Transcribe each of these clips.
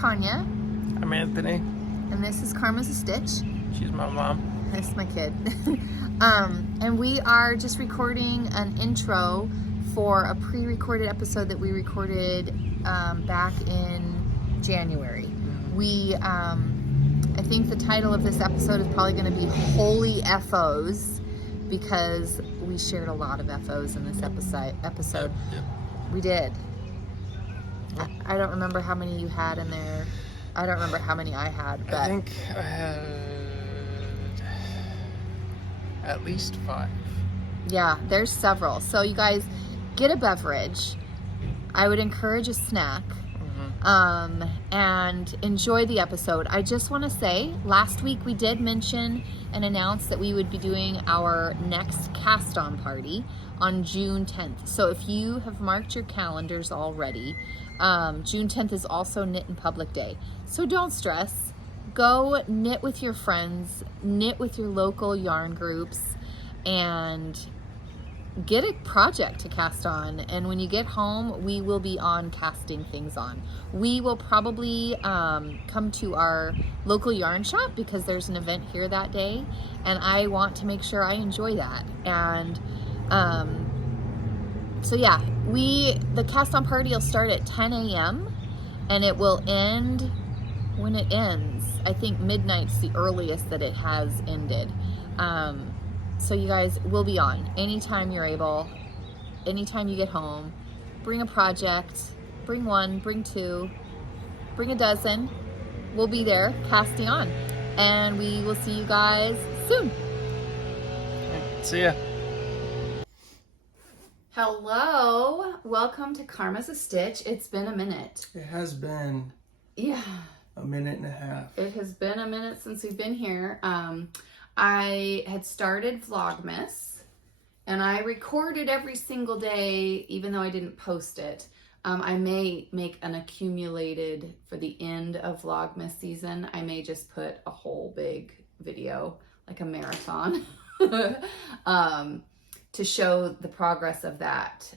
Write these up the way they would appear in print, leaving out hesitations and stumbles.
Tanya. I'm Anthony. And this is Karma's a Stitch. She's my mom. That's my kid. And we are just recording an intro for a pre-recorded episode that we recorded back in January. I think the title of this episode is probably going to be Holy FOs, because we shared a lot of FOs in this episode. Yep. We did. I don't remember how many you had in there. I don't remember how many I had, but I think I had at least 5. yeah, there's several. So you guys get a beverage. I would encourage a snack. And enjoy the episode. I just want to say, last week we did mention and announce that we would be doing our next cast-on party on June 10th. So if you have marked your calendars already, June 10th is also Knit in Public Day. So don't stress. Go knit with your friends, knit with your local yarn groups, and get a project to cast on. And when you get home, we will be on casting things on. We will probably come to our local yarn shop because there's an event here that day, and I want to make sure I enjoy that. And so yeah, the cast on party will start at 10 a.m. and it will end when it ends. I think midnight's the earliest that it has ended. So you guys will be on anytime you're able, anytime you get home. Bring a project, bring 1, bring 2, bring a dozen. We'll be there casting on, and we will see you guys soon. See ya. Hello, welcome to Karma's a Stitch. It's been a minute. It has been Yeah, a minute and a half. it has been a minute since we've been here. I had started Vlogmas, and I recorded every single day, even though I didn't post it. I may make an accumulated for the end of Vlogmas season. I may just put a whole big video, like a marathon, to show the progress of that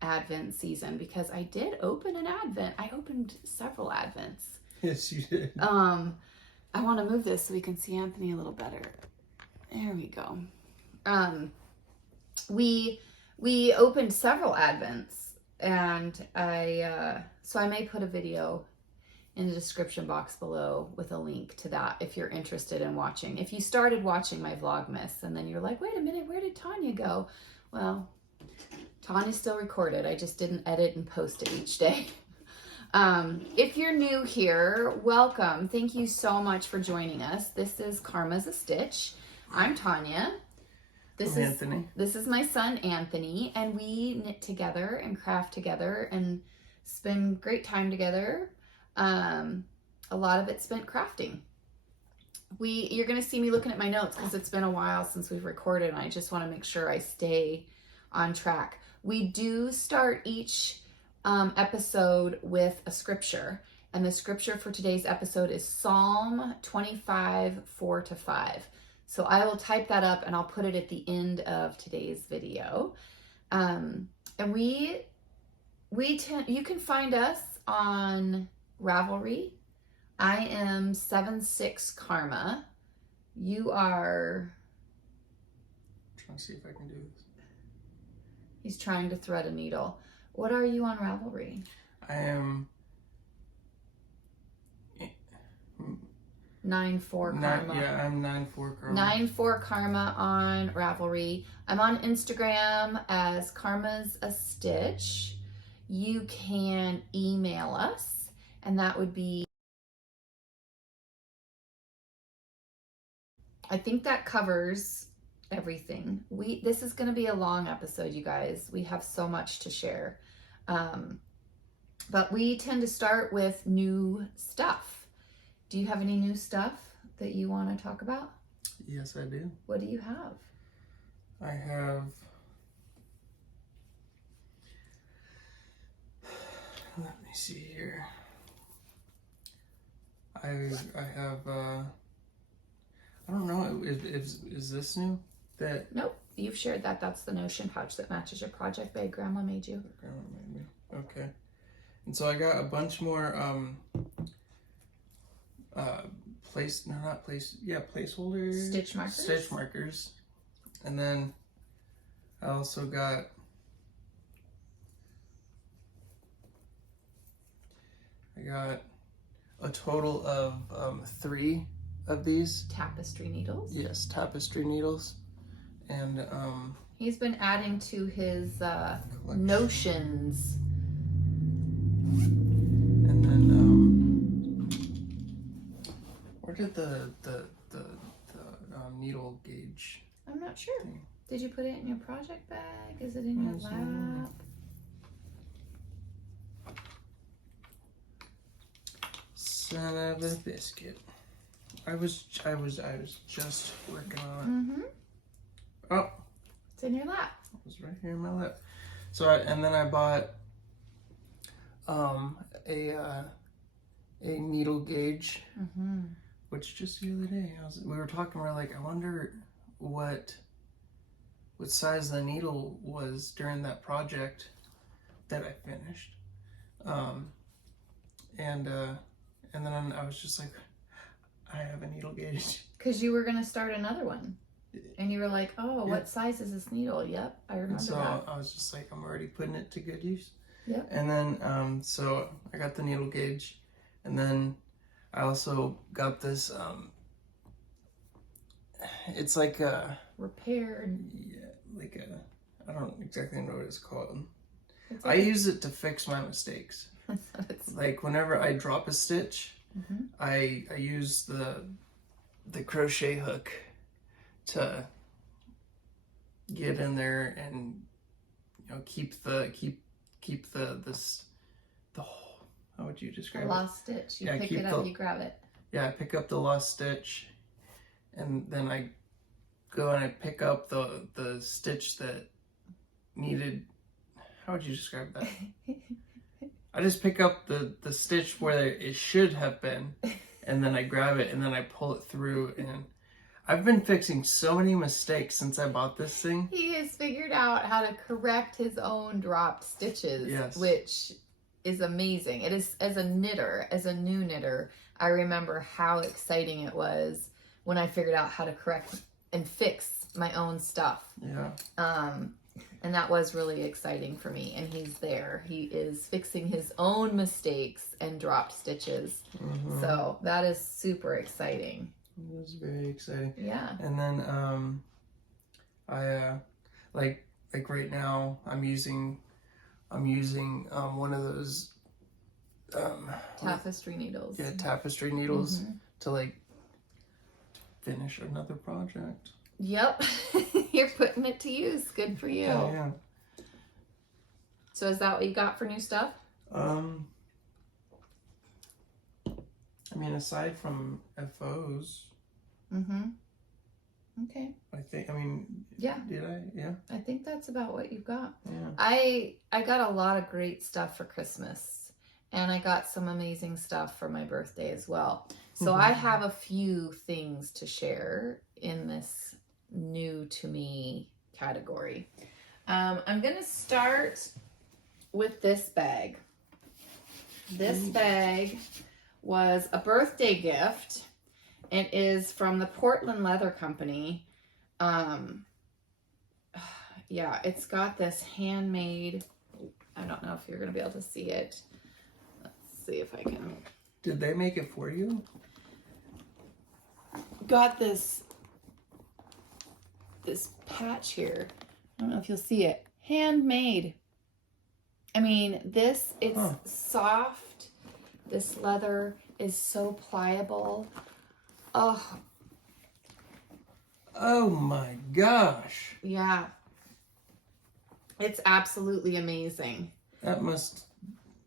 Advent season, because I did open an Advent. I opened several Advents. Yes, you did. I want to move this so we can see Anthony a little better. There we go. We opened several Advents, and so I may put a video in the description box below with a link to that if you're interested in watching. If you started watching my Vlogmas and then you're like, wait a minute, where did Tanya go? Well, Tanya's still recorded. I just didn't edit and post it each day. If you're new here, welcome. Thank you so much for joining us. This is Karma's a Stitch. I'm Tanya. I'm Anthony. This is my son, Anthony, and we knit together and craft together and spend great time together. A lot of it spent crafting. You're going to see me looking at my notes because it's been a while since we've recorded, and I just want to make sure I stay on track. We do start each episode with a scripture, and the scripture for today's episode is Psalm 25, 4-5. So I will type that up and I'll put it at the end of today's video. And you can find us on Ravelry. I am 7-6 Karma. You are... I'm trying to see if I can do this. He's trying to thread a needle. What are you on Ravelry? I am 9-4 Karma. Yeah, I'm 9-4 Karma. 9-4 Karma on Ravelry. I'm on Instagram as Karma's a Stitch. You can email us, and that would be... I think that covers everything. This is going to be a long episode, you guys. We have so much to share. But we tend to start with new stuff. Do you have any new stuff that you want to talk about? Yes, I do. What do you have? I have... Let me see here. I have... I don't know. Is this new? Nope. You've shared that. That's the Notion pouch that matches your project bag Grandma made you. Grandma made me. Okay. And so I got a bunch more placeholder Stitch markers. And then I also got a total of 3 of these tapestry needles. Yes, tapestry needles. And he's been adding to his notions. And then where did the needle gauge? I'm not sure. Did you put it in your project bag? Is it in your lap? Son of a biscuit. I was just working on it. Mm-hmm. Oh, it's in your lap. It was right here in my lap. So and then I bought a needle gauge, which just the other day we were talking. We're like, I wonder what size the needle was during that project that I finished. And then I was just like, I have a needle gauge. Because you were going to start another one. And you were like, oh, what size is this needle? Yep, I remember so that. I was just like, I'm already putting it to good use. Yep. And then, so I got the needle gauge. And then I also got this, it's like a... repaired. Yeah, like a... I don't exactly know what it's called. I use it to fix my mistakes. Like whenever I drop a stitch, I use the crochet hook to get in there and keep the how would you describe it? Lost stitch. You pick it up, you grab it. Yeah, I pick up the lost stitch, and then I go and I pick up the stitch that needed. How would you describe that? I just pick up the stitch where it should have been, and then I grab it, and then I pull it through, and I've been fixing so many mistakes since I bought this thing. He has figured out how to correct his own dropped stitches, which is amazing. It is, as a new knitter, I remember how exciting it was when I figured out how to correct and fix my own stuff. Yeah. And that was really exciting for me. And he's there. He is fixing his own mistakes and dropped stitches. So that is super exciting. It was very exciting. Yeah. And then I like right now I'm using one of those tapestry needles. Yeah, tapestry needles to like finish another project. Yep. You're putting it to use. Good for you. Yeah. So is that what you got for new stuff? I mean, aside from FOs. Okay. Yeah. Did I? Yeah. I think that's about what you've got. Yeah. I got a lot of great stuff for Christmas, and I got some amazing stuff for my birthday as well. So I have a few things to share in this new to me category. I'm going to start with this bag. This bag was a birthday gift. It is from the Portland Leather Company. Yeah, it's got this handmade, I don't know if you're going to be able to see it. Let's see if I can. Did they make it for you? Got this patch here. I don't know if you'll see it. Handmade. I mean, it's soft. This leather is so pliable. Oh my gosh. Yeah. It's absolutely amazing.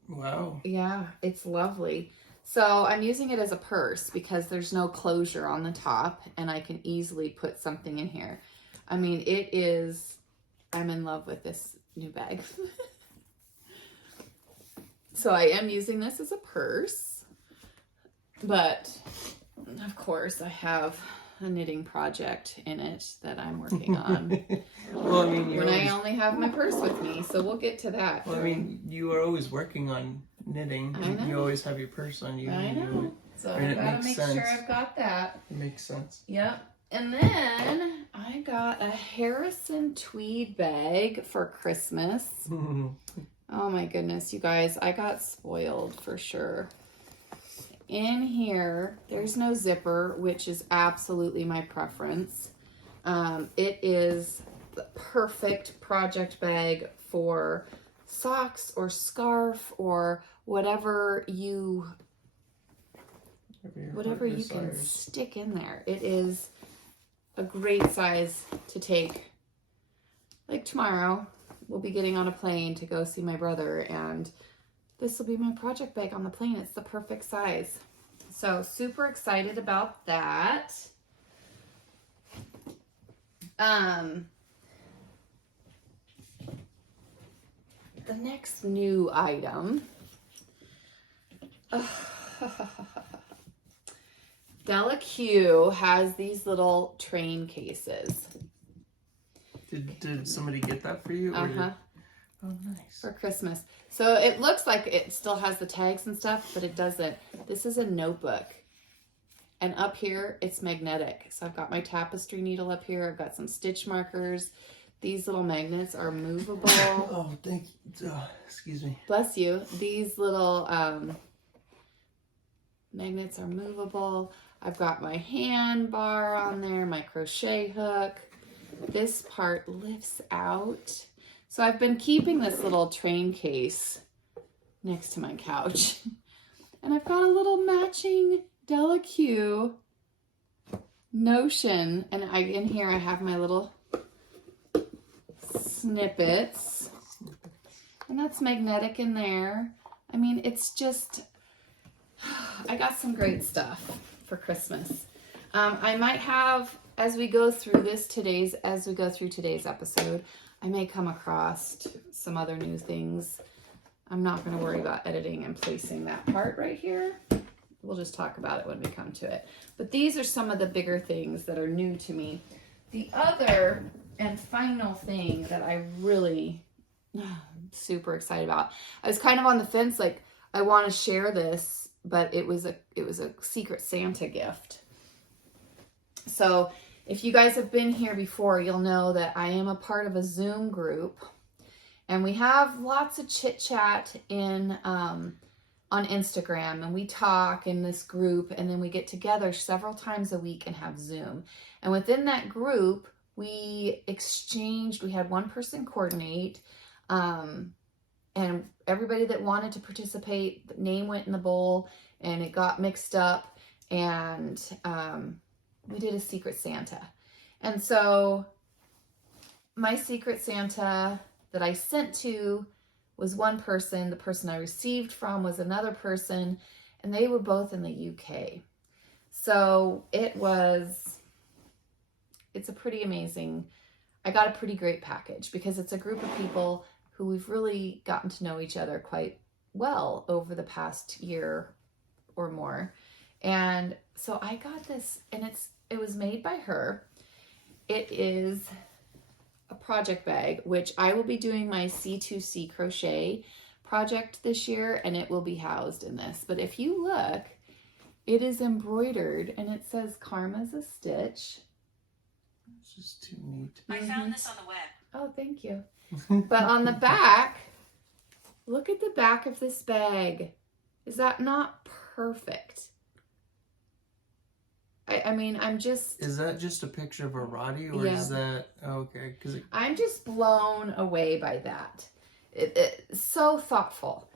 Wow. Yeah, it's lovely. So I'm using it as a purse because there's no closure on the top and I can easily put something in here. I mean, I'm in love with this new bag. So I am using this as a purse, but of course I have a knitting project in it that I'm working on. Well, I mean, I only have my purse with me, so we'll get to that. Well, I mean, you are always working on knitting. I know. You always have your purse on you. I know. So I mean, I gotta makes make sense. sure I've got that. It makes sense. Yep. And then I got a Harrison tweed bag for Christmas. Oh my goodness, you guys, I got spoiled for sure. In here, there's no zipper, which is absolutely my preference. It is the perfect project bag for socks or scarf or whatever you can stick in there. It is a great size to take. Like tomorrow, we'll be getting on a plane to go see my brother, and this will be my project bag on the plane. It's the perfect size. So super excited about that. The next new item. Della Q has these little train cases. Did somebody get that for you? Or Oh, nice. For Christmas. So it looks like it still has the tags and stuff, but it doesn't. This is a notebook. And up here, it's magnetic. So I've got my tapestry needle up here. I've got some stitch markers. These little magnets are movable. Oh, thank you. Excuse me. Bless you. These little magnets are movable. I've got my hand bar on there, my crochet hook. This part lifts out. So I've been keeping this little train case next to my couch. And I've got a little matching Della Q Notion. And in here I have my little snippets. And that's magnetic in there. I mean, it's just, I got some great stuff for Christmas. I might have, as we go through today's episode, I may come across some other new things. I'm not going to worry about editing and placing that part right here. We'll just talk about it when we come to it. But these are some of the bigger things that are new to me. The other and final thing that I really super excited about. I was kind of on the fence, like I want to share this, but it was a Secret Santa gift. So if you guys have been here before, you'll know that I am a part of a Zoom group, and we have lots of chit chat on Instagram, and we talk in this group, and then we get together several times a week and have Zoom. And within that group, we had one person coordinate, and everybody that wanted to participate, the name went in the bowl, and it got mixed up, and we did a Secret Santa. And so my Secret Santa that I sent to was one person. The person I received from was another person, and they were both in the UK. So it's a pretty amazing, I got a pretty great package because it's a group of people who we've really gotten to know each other quite well over the past year or more. And so I got this, and it was made by her. It is a project bag, which I will be doing my C2C crochet project this year, and it will be housed in this. But if you look, it is embroidered, and it says Karma's a Stitch. It's just too neat. I found this on the web. Oh, thank you. But on the back, look at the back of this bag. Is that not perfect? I mean, I'm just... Is that just a picture of a Roddy, or Yeah. is that... Oh, okay, because... I'm just blown away by that. It's so thoughtful.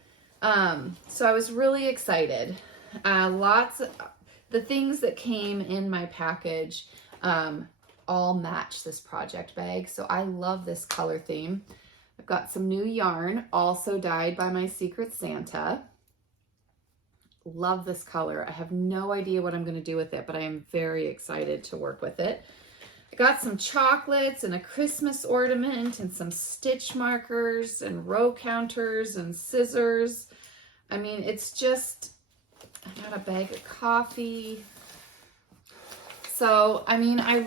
So I was really excited. The things that came in my package all match this project bag. So I love this color theme. I've got some new yarn, also dyed by my Secret Santa. Love this color. I have no idea what I'm going to do with it, but I am very excited to work with it. I got some chocolates and a Christmas ornament and some stitch markers and row counters and scissors. I mean, it's just, I got a bag of coffee. So, I mean, I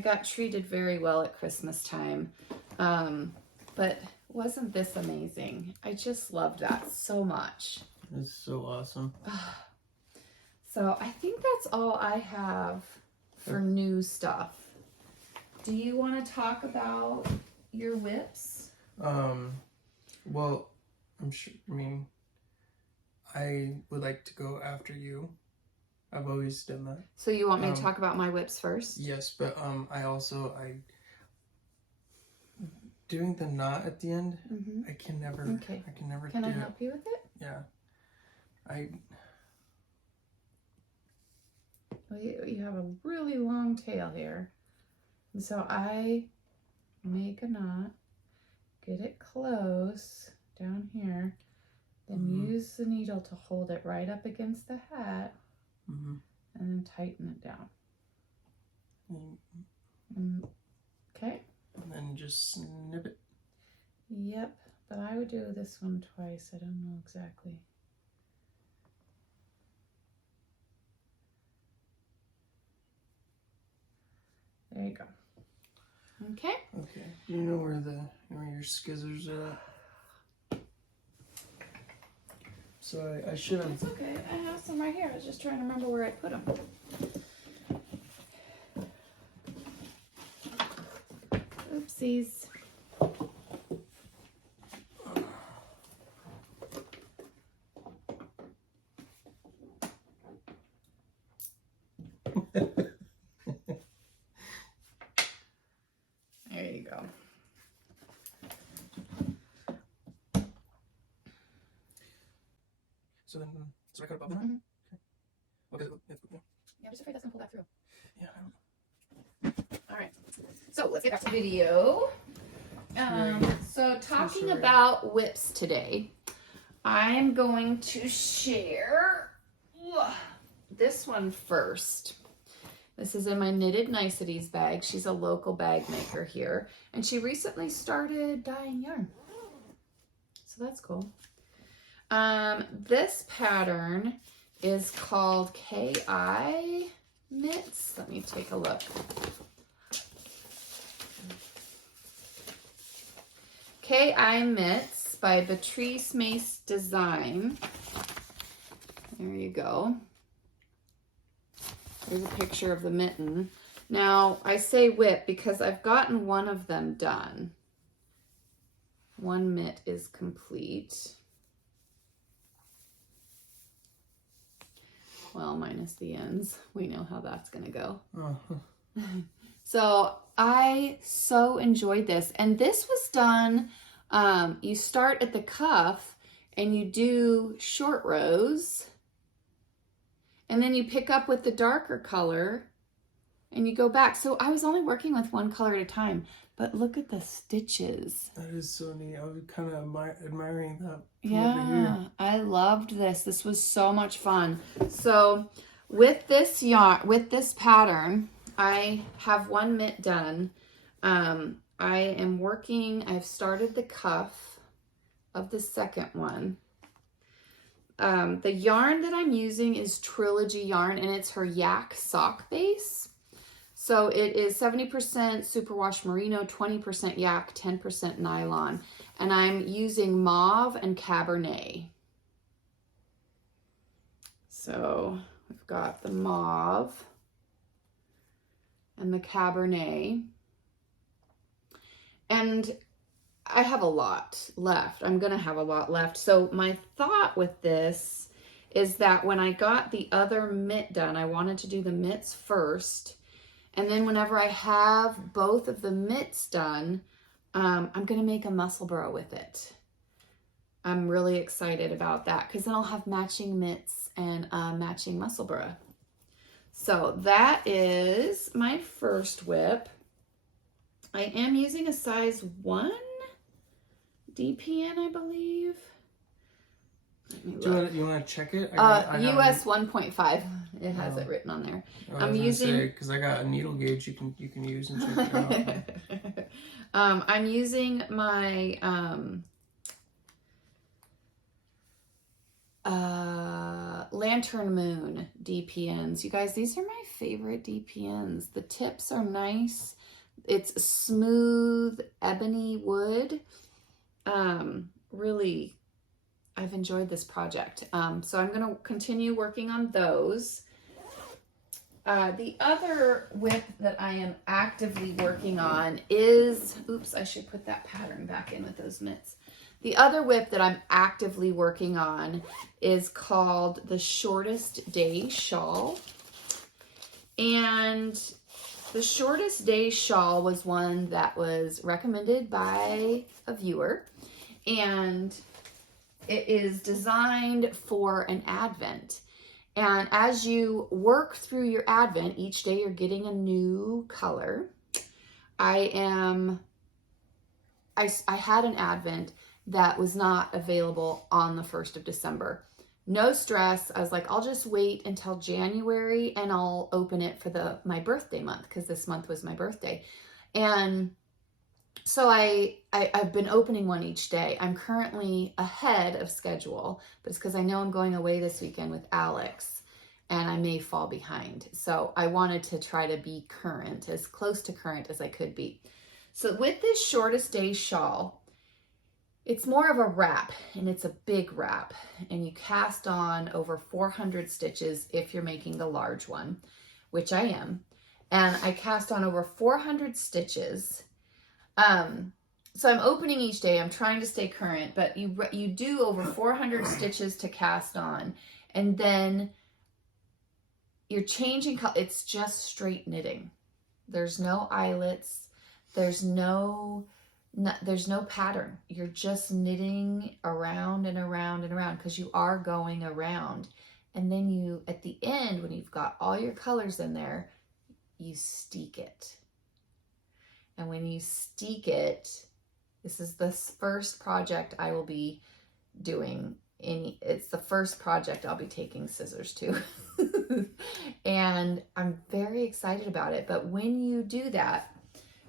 got treated very well at Christmas time. But wasn't this amazing? I just loved that so much. It's so awesome. So I think that's all I have for new stuff. Do you want to talk about your whips? Well, I'm sure, I mean, I would like to go after you. I've always done that. So you want me to talk about my whips first? Yes, but doing the knot at the end, I can never Can I help you with it? Yeah. Well, you have a really long tail here. And so I make a knot, get it close down here, then use the needle to hold it right up against the hat, and then tighten it down. Okay. And then just snip it. Yep, but I would do this one twice. I don't know exactly. There you go. Okay. Okay. Do you know where your scissors are at? So I should have. It's okay. I have some right here. I was just trying to remember where I put them. Oopsies. There you go. So then, I cut above that? Mm-hmm. Okay. Yeah, I'm just afraid that's gonna pull back through. Yeah. All right. So let's get back to the video. So talking about whips today, I'm going to share this one first. This is in my Knitted Niceties bag. She's a local bag maker here, and she recently started dyeing yarn. So that's cool. This pattern is called KI Mitts. Let me take a look. KI Mitts by Beatrice Mace Design. There you go. There's a picture of the mitten. Now, I say whip because I've gotten one of them done. One mitt is complete. Well, minus the ends. We know how that's gonna go. So I so enjoyed this. And this was done, you start at the cuff and you do short rows. And then you pick up with the darker color and you go back. So I was only working with one color at a time, but look at the stitches. That is so neat. I was kind of admiring that. Yeah, I loved this. This was so much fun. So with this yarn, with this pattern, I have one mitt done. I've started the cuff of the second one. The yarn that I'm using is Trilogy yarn, and it's her Yak sock base. So it is 70% superwash merino, 20% yak, 10% nylon. And I'm using mauve and cabernet. So we've got the mauve and the cabernet. And I have a lot left. I'm going to have a lot left. So my thought with this is that when I got the other mitt done, I wanted to do the mitts first. And then whenever I have both of the mitts done, I'm going to make a muscle burrow with it. I'm really excited about that because then I'll have matching mitts and matching muscle burrow. So that is my first whip. I am using a size 1 DPN, I believe. Do you want to check it? US 1.5. It has it written on there. I'm using because I got a needle gauge you can use and check it out. I'm using my Lantern Moon DPNs. You guys, these are my favorite DPNs. The tips are nice. It's smooth ebony wood. Really I've enjoyed this project. So I'm going to continue working on those. The other whip that I am actively working on is, oops, I should put that pattern back in with those mitts. The other whip that I'm actively working on is called the Shortest Day Shawl. And the Shortest Day Shawl was one that was recommended by a viewer. And it is designed for an Advent. And as you work through your Advent, each day you're getting a new color. I had an Advent that was not available on the 1st of December. No stress. I was like, I'll just wait until January and I'll open it for my birthday month, because this month was my birthday. And so I've been opening one each day. I'm currently ahead of schedule, but it's because I know I'm going away this weekend with Alex and I may fall behind. So I wanted to try to be current, as close to current as I could be. So with this Shortest Day Shawl, it's more of a wrap, and it's a big wrap, and you cast on over 400 stitches if you're making the large one, which I am. And I cast on over 400 stitches. So I'm opening each day. I'm trying to stay current, but you do over 400 stitches to cast on, and then you're changing color. It's just straight knitting. There's no eyelets. There's no pattern. You're just knitting around and around and around, because you are going around. And then you, at the end, when you've got all your colors in there, you steek it. And when you steek it, this is the first project I will be doing. It's the first project I'll be taking scissors to. And I'm very excited about it. But when you do that,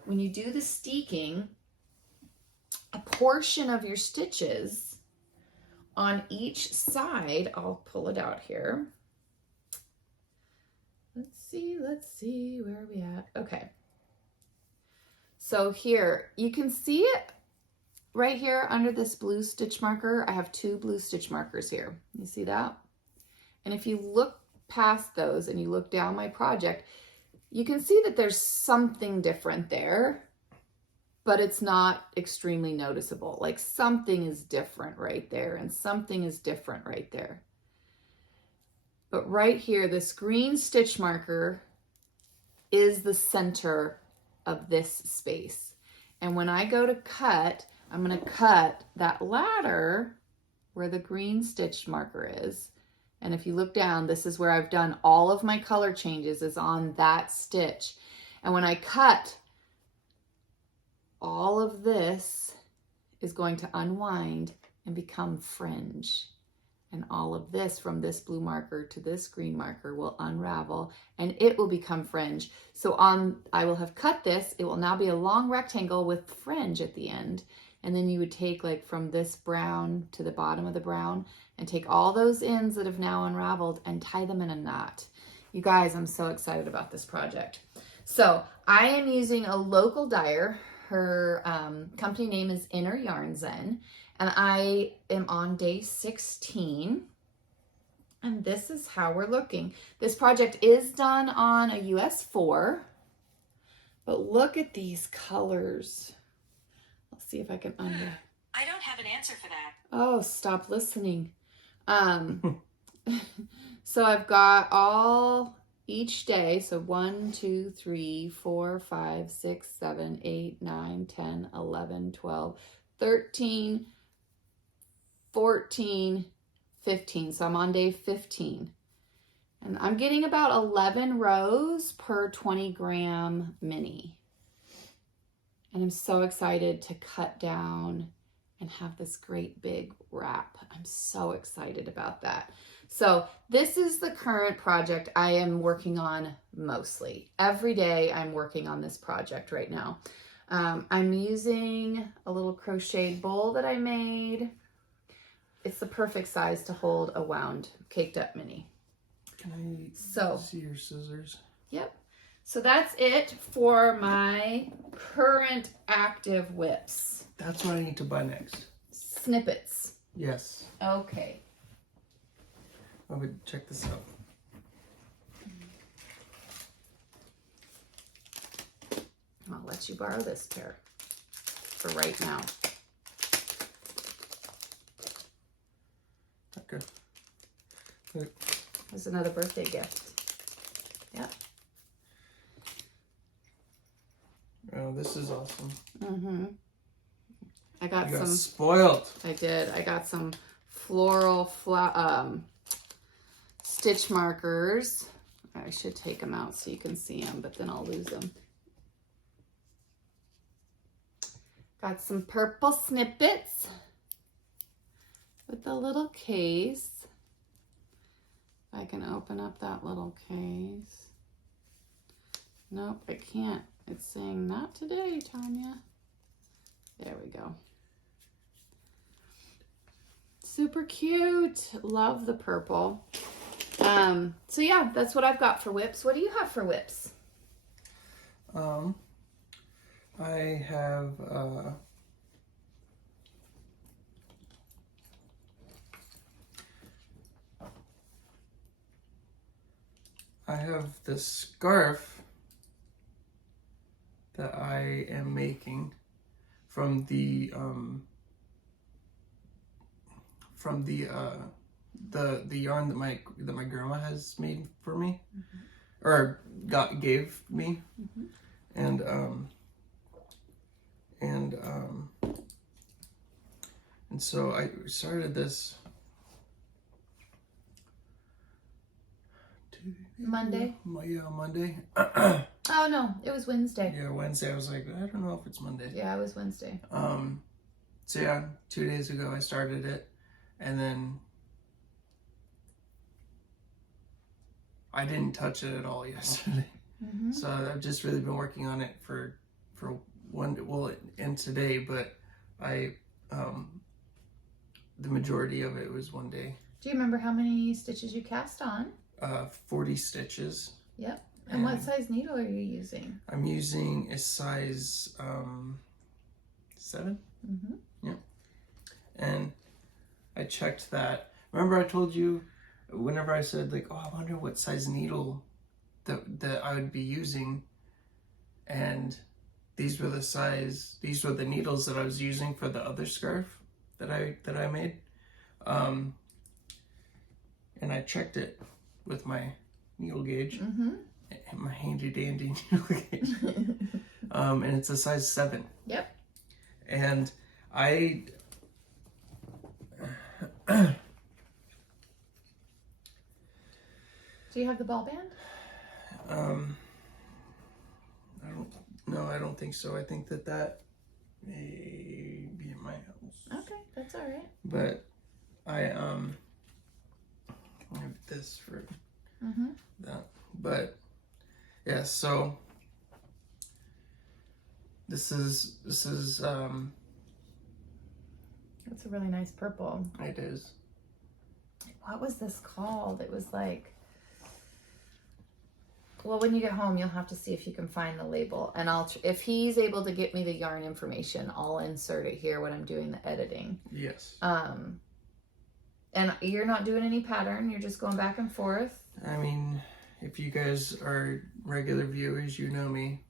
when you do the steeking, a portion of your stitches on each side, I'll pull it out here. Let's see, where are we at? Okay. So here, you can see it right here under this blue stitch marker. I have 2 blue stitch markers here. You see that? And if you look past those and you look down my project, you can see that there's something different there, but it's not extremely noticeable. Like something is different right there and something is different right there. But right here, this green stitch marker is the center of this space. And when I go to cut, I'm going to cut that ladder where the green stitch marker is. And if you look down, this is where I've done all of my color changes, is on that stitch. And when I cut, all of this is going to unwind and become fringe. And all of this, from this blue marker to this green marker, will unravel and it will become fringe. So I will have cut this. It will now be a long rectangle with fringe at the end. And then you would take, like, from this brown to the bottom of the brown and take all those ends that have now unraveled and tie them in a knot. You guys, I'm so excited about this project. So I am using a local dyer. Her company name is Inner Yarn Zen, and I am on day 16. And this is how we're looking. This project is done on a US 4, but look at these colors. Let's see if I can undo. I don't have an answer for that. Oh, stop listening. So I've got all each day. So 1, 2, 3, 4, 5, 6, 7, 8, 9, 10, 11, 12, 13, 14, 15. So I'm on day 15. And I'm getting about 11 rows per 20 gram mini. And I'm so excited to cut down and have this great big wrap. I'm so excited about that. So this is the current project I am working on mostly. Every day I'm working on this project right now. I'm using a little crocheted bowl that I made. It's the perfect size to hold a wound caked up mini. Can I see your scissors? Yep. So that's it for my current active whips. That's what I need to buy next. Snippets. Yes. Okay. I would check this out. I'll let you borrow this pair for right now. Okay. Good. There's another birthday gift. Yep. Oh, this is awesome. Mm-hmm. I got You got some. spoiled. I did. I got some floral stitch markers. I should take them out so you can see them, but then I'll lose them. Got some purple snippets with a little case. If I can open up that little case. Nope, I can't. It's saying not today, Tanya. There we go. Super cute. Love the purple. So yeah, that's what I've got for whips. What do you have for whips? I have this scarf that I am making from the yarn that my grandma has made for me, or gave me, and so I started this Monday. Yeah, Monday. Oh no, it was Wednesday. Yeah, Wednesday. I was like, I don't know if it's Monday. Yeah, it was Wednesday. So yeah, 2 days ago I started it, and then I didn't touch it at all yesterday. So I've just really been working on it for and today, but the majority of it was one day. Do you remember how many stitches you cast on? 40 stitches. Yep. And what size needle are you using? I'm using a size 7. Yep. And I checked that. Remember I told you whenever I said like, oh, I wonder what size needle that I would be using, and these were the needles that I was using for the other scarf that I made. And I checked it with my needle gauge, my handy dandy needle gauge, and it's a size 7. Yep. And I Do you have the ball band? I don't think so. I think that may be in my house. Okay, that's all right. But I have this for that. But yeah, so this is It's a really nice purple. it is. What was this called? It was like, well, when you get home, you'll have to see if you can find the label. And if he's able to get me the yarn information, I'll insert it here when I'm doing the editing. Yes. And you're not doing any pattern. You're just going back and forth. I mean, if you guys are regular viewers, you know me.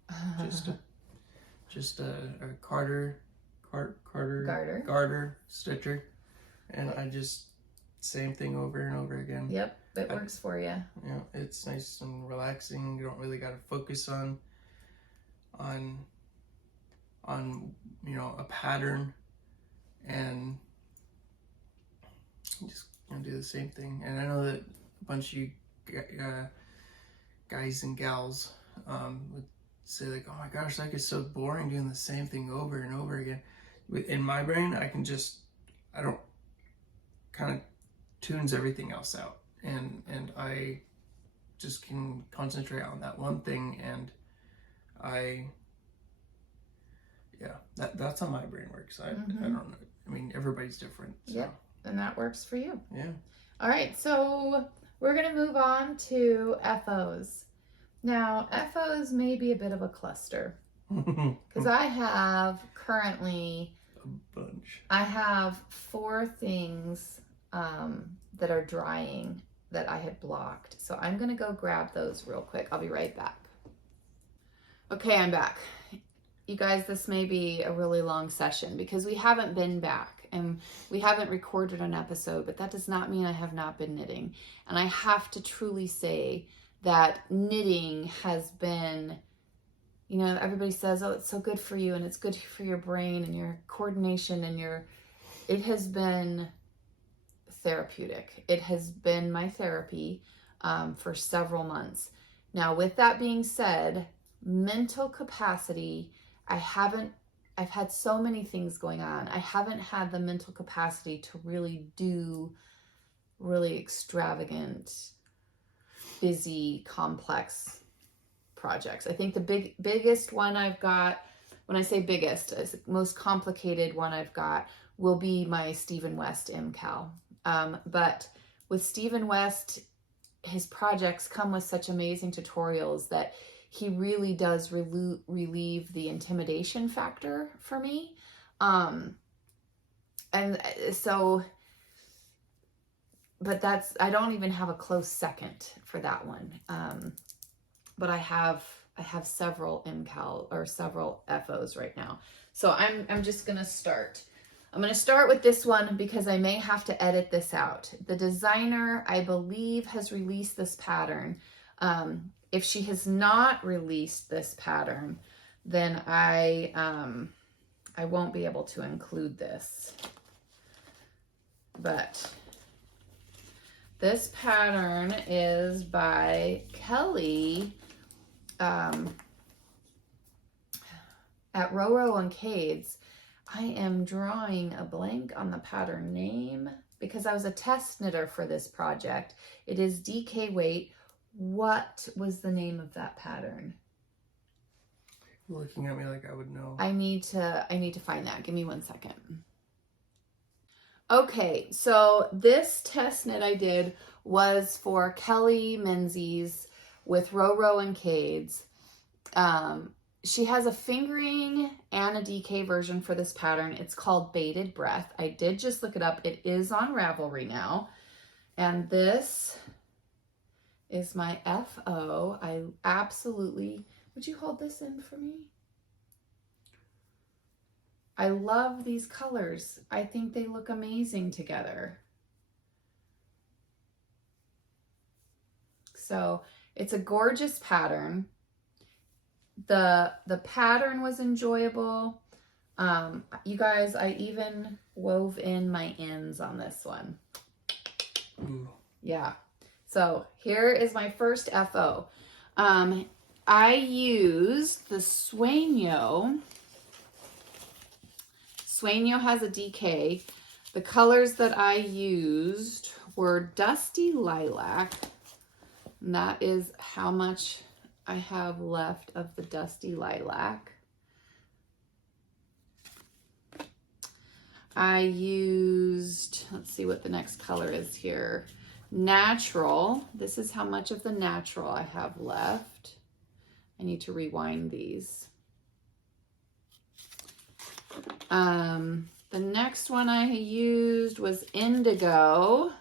Just a garter stitcher, and I just same thing over and over again. Yep, it works for you. Yeah, it's nice and relaxing. You don't really got to focus on a pattern, and you just do the same thing. And I know that a bunch of you guys and gals would say like, oh my gosh, that gets so boring doing the same thing over and over again. In my brain, I don't kind of tunes everything else out, and I just can concentrate on that one thing, and that's how my brain works. I don't know. I mean, everybody's different. So. Yep, and that works for you. Yeah. All right, so we're going to move on to FOs. Now, FOs may be a bit of a cluster because I have currently a bunch. I have 4 things that are drying that I had blocked. So I'm gonna go grab those real quick. I'll be right back. Okay, I'm back. You guys, this may be a really long session because we haven't been back and we haven't recorded an episode, but that does not mean I have not been knitting. And I have to truly say that knitting has been, you know, everybody says, oh, it's so good for you and it's good for your brain and your coordination and it has been therapeutic. It has been my therapy for several months. Now, with that being said, mental capacity, I've had so many things going on. I haven't had the mental capacity to really do really extravagant, busy, complex projects. I think the biggest one I've got, when I say biggest, most complicated one I've got will be my Stephen West cowl. But with Stephen West, his projects come with such amazing tutorials that he really does relieve the intimidation factor for me. And so, but I don't even have a close second for that one. But I have several cowl or several FOs right now. So I'm just going to start. I'm going to start with this one because I may have to edit this out. The designer, I believe, has released this pattern. If she has not released this pattern, then I won't be able to include this. But this pattern is by Kelly at Roro and Cades. I am drawing a blank on the pattern name because I was a test knitter for this project. It is DK Weight. What was the name of that pattern? You're looking at me like I would know. I need to find that. Give me 1 second. Okay, so this test knit I did was for Kelly Menzies with Roro and Cades. She has a fingering and a DK version for this pattern. It's called Bated Breath. I did just look it up. It is on Ravelry now. And this is my FO. I absolutely, would you hold this in for me? I love these colors. I think they look amazing together. So it's a gorgeous pattern. The pattern was enjoyable. You guys, I even wove in my ends on this one. Ooh. Yeah. So here is my first FO. I used the Sueño. Sueño has a DK. The colors that I used were Dusty Lilac. And that is how much I have left of the Dusty Lilac. I used, let's see what the next color is here. Natural. This is how much of the natural I have left. I need to rewind these. The next one I used was Indigo.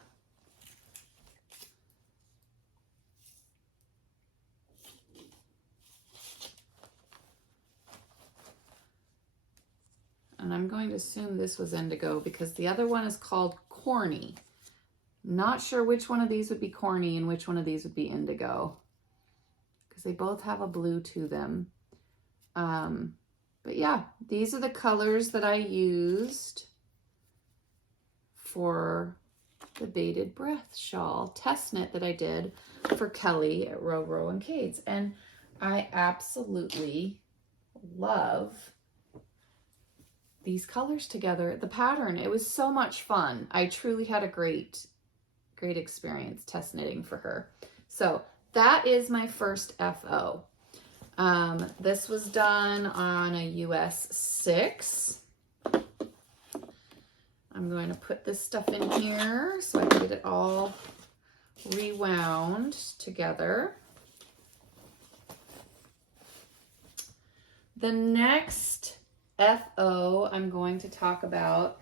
And I'm going to assume this was Indigo because the other one is called Corny. Not sure which one of these would be Corny and which one of these would be Indigo because they both have a blue to them. But yeah, these are the colors that I used for the Bated Breath shawl test knit that I did for Kelly at Roro and Cades. And I absolutely love these colors together. The pattern, it was so much fun. I truly had a great experience test knitting for her. So that is my first FO. This was done on a US 6. I'm going to put this stuff in here so I can get it all rewound together. The next FO I'm going to talk about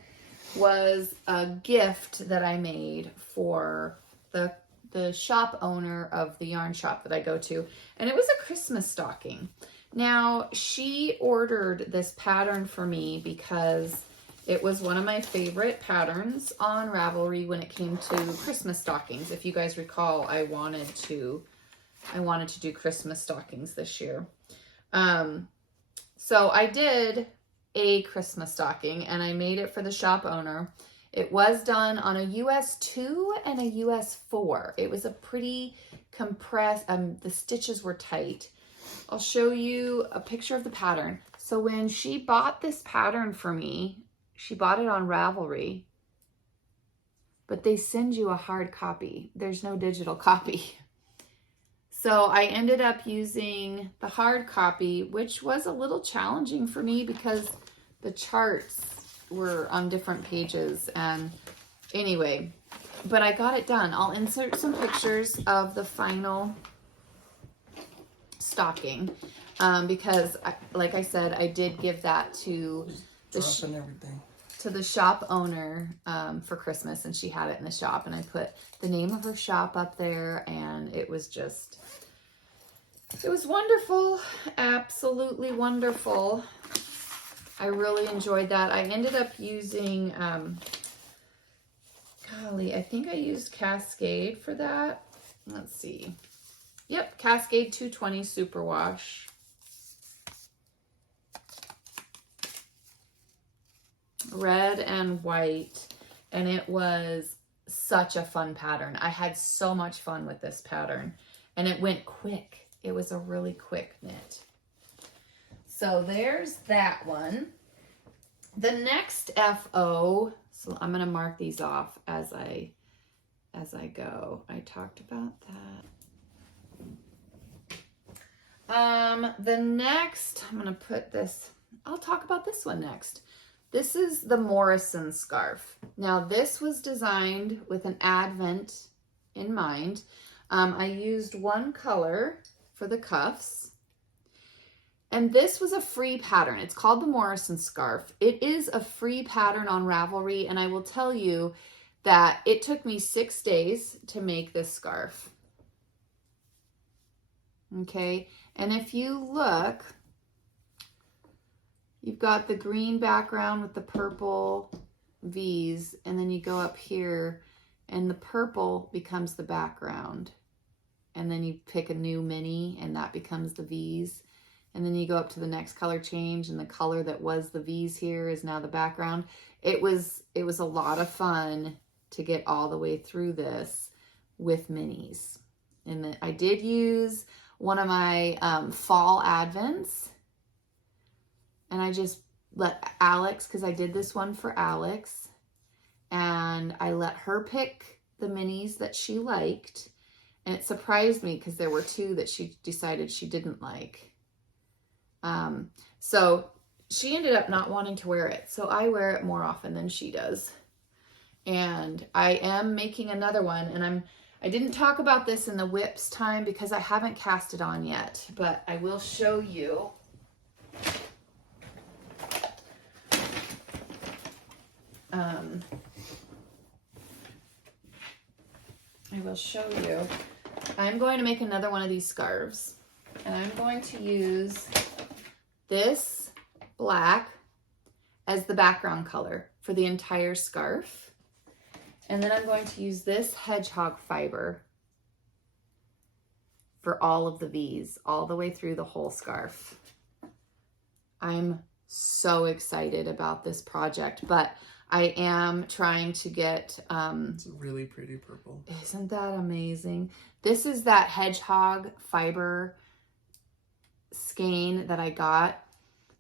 was a gift that I made for the shop owner of the yarn shop that I go to, and it was a Christmas stocking. Now, she ordered this pattern for me because it was one of my favorite patterns on Ravelry when it came to Christmas stockings. If you guys recall, I wanted to do Christmas stockings this year. So I did a Christmas stocking and I made it for the shop owner. It was done on a US 2 and a US 4. It was a pretty compressed, the stitches were tight. I'll show you a picture of the pattern. So when she bought this pattern for me, she bought it on Ravelry, but they send you a hard copy. There's no digital copy. So I ended up using the hard copy, which was a little challenging for me because the charts were on different pages. And anyway, but I got it done. I'll insert some pictures of the final stocking because, like I said, I did give that to the shop owner for Christmas, and she had it in the shop, and I put the name of her shop up there, and it was wonderful, absolutely wonderful. I really enjoyed that. I ended up using, golly, I think I used Cascade for that. Let's see. Yep, Cascade 220 Superwash. Red and white, and it was such a fun pattern. I had so much fun with this pattern, and it went quick. It was a really quick knit. So there's that one. The next FO, so I'm going to mark these off as I go. I talked about that. The next, I'm going to put this, I'll talk about this one next. This is the Morrison scarf. Now this was designed with an Advent in mind. I used one color for the cuffs. And this was a free pattern. It's called the Morrison scarf. It is a free pattern on Ravelry, and I will tell you that it took me 6 days to make this scarf. Okay, and if you look, you've got the green background with the purple V's, and then you go up here, and the purple becomes the background. And then you pick a new mini, and that becomes the V's. And then you go up to the next color change, and the color that was the V's here is now the background. It was a lot of fun to get all the way through this with minis. And I did use one of my fall Advents, and I just let Alex, because I did this one for Alex, and I let her pick the minis that she liked. And it surprised me because there were 2 that she decided she didn't like. So she ended up not wanting to wear it. So I wear it more often than she does. And I am making another one, and I didn't talk about this in the whips time because I haven't cast it on yet, but I will show you. I'm going to make another one of these scarves, and I'm going to use this black as the background color for the entire scarf. And then I'm going to use this hedgehog fiber for all of the V's, all the way through the whole scarf. I'm so excited about this project, but I am trying to get... it's a really pretty purple. Isn't that amazing? This is that hedgehog fiber skein that I got,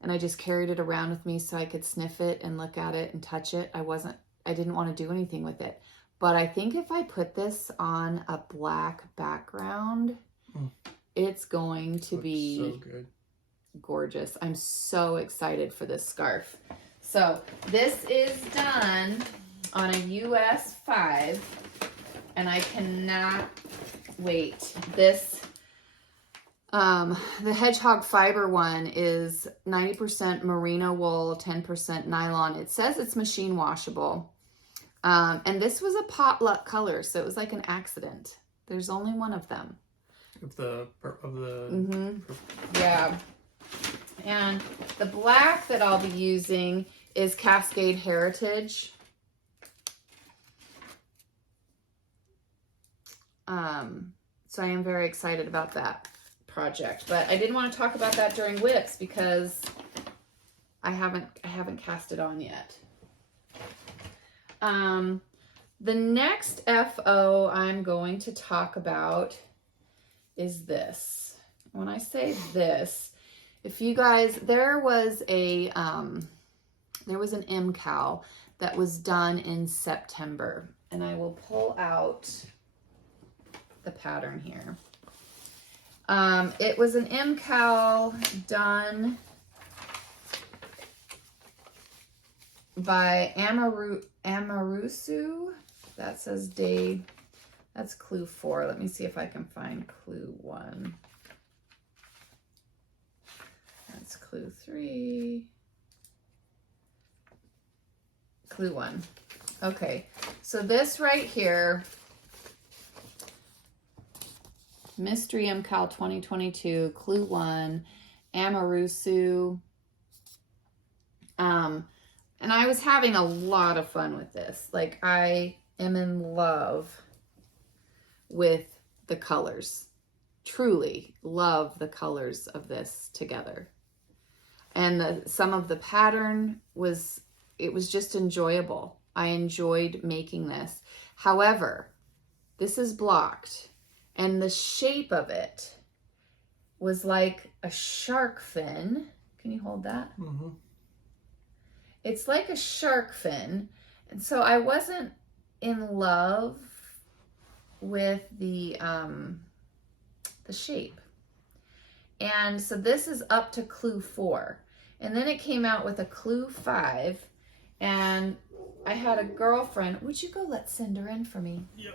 and I just carried it around with me so I could sniff it and look at it and touch it. I didn't want to do anything with it. But I think if I put this on a black background, it's going to be so good. Gorgeous. I'm so excited for this scarf. So this is done on a US 5, and I cannot wait. This The hedgehog fiber one is 90% merino wool, 10% nylon. It says it's machine washable. And this was a potluck color, so it was like an accident. There's only one of them. Yeah. And the black that I'll be using is Cascade Heritage. So I am very excited about that project, but I didn't want to talk about that during WIPs because I haven't cast it on yet. The next FO I'm going to talk about is this. When I say this, if you guys, there was an M cowl that was done in September, and I will pull out the pattern here. It was an M cowl done by Amarusu. That says day. That's clue 4. Let me see if I can find clue 1. That's clue 3. Clue 1. Okay, so this right here, Mystery MCAL 2022, clue 1, Amarusu. And I was having a lot of fun with this. Like, I am in love with the colors. Truly love the colors of this together. And some of the pattern was, it was just enjoyable. I enjoyed making this. However, this is blocked, and the shape of it was like a shark fin. Can you hold that? Mm-hmm. It's like a shark fin. And so I wasn't in love with the shape. And so this is up to clue 4. And then it came out with a clue 5. And I had a girlfriend. Would you go let Cinder in for me? Yeah.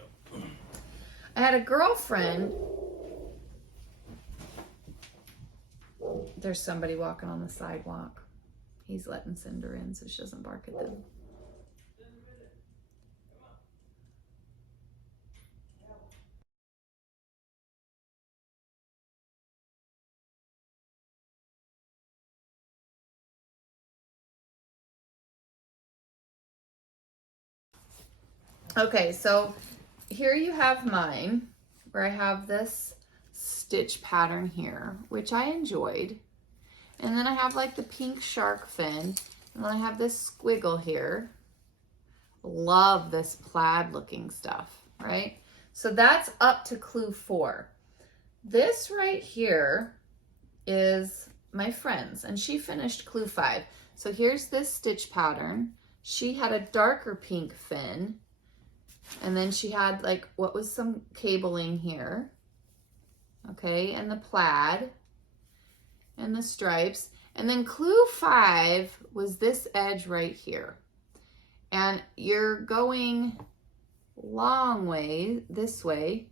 I had a girlfriend. There's somebody walking on the sidewalk. He's letting Cinder in so she doesn't bark at them. Okay, so here you have mine, where I have this stitch pattern here, which I enjoyed. And then I have like the pink shark fin, and then I have this squiggle here. Love this plaid looking stuff, right? So that's up to clue 4. This right here is my friend's, and she finished clue 5. So here's this stitch pattern. She had a darker pink fin, and then she had like what was some cabling here, okay, and the plaid and the stripes. And then clue 5 was this edge right here. And you're going long way this way.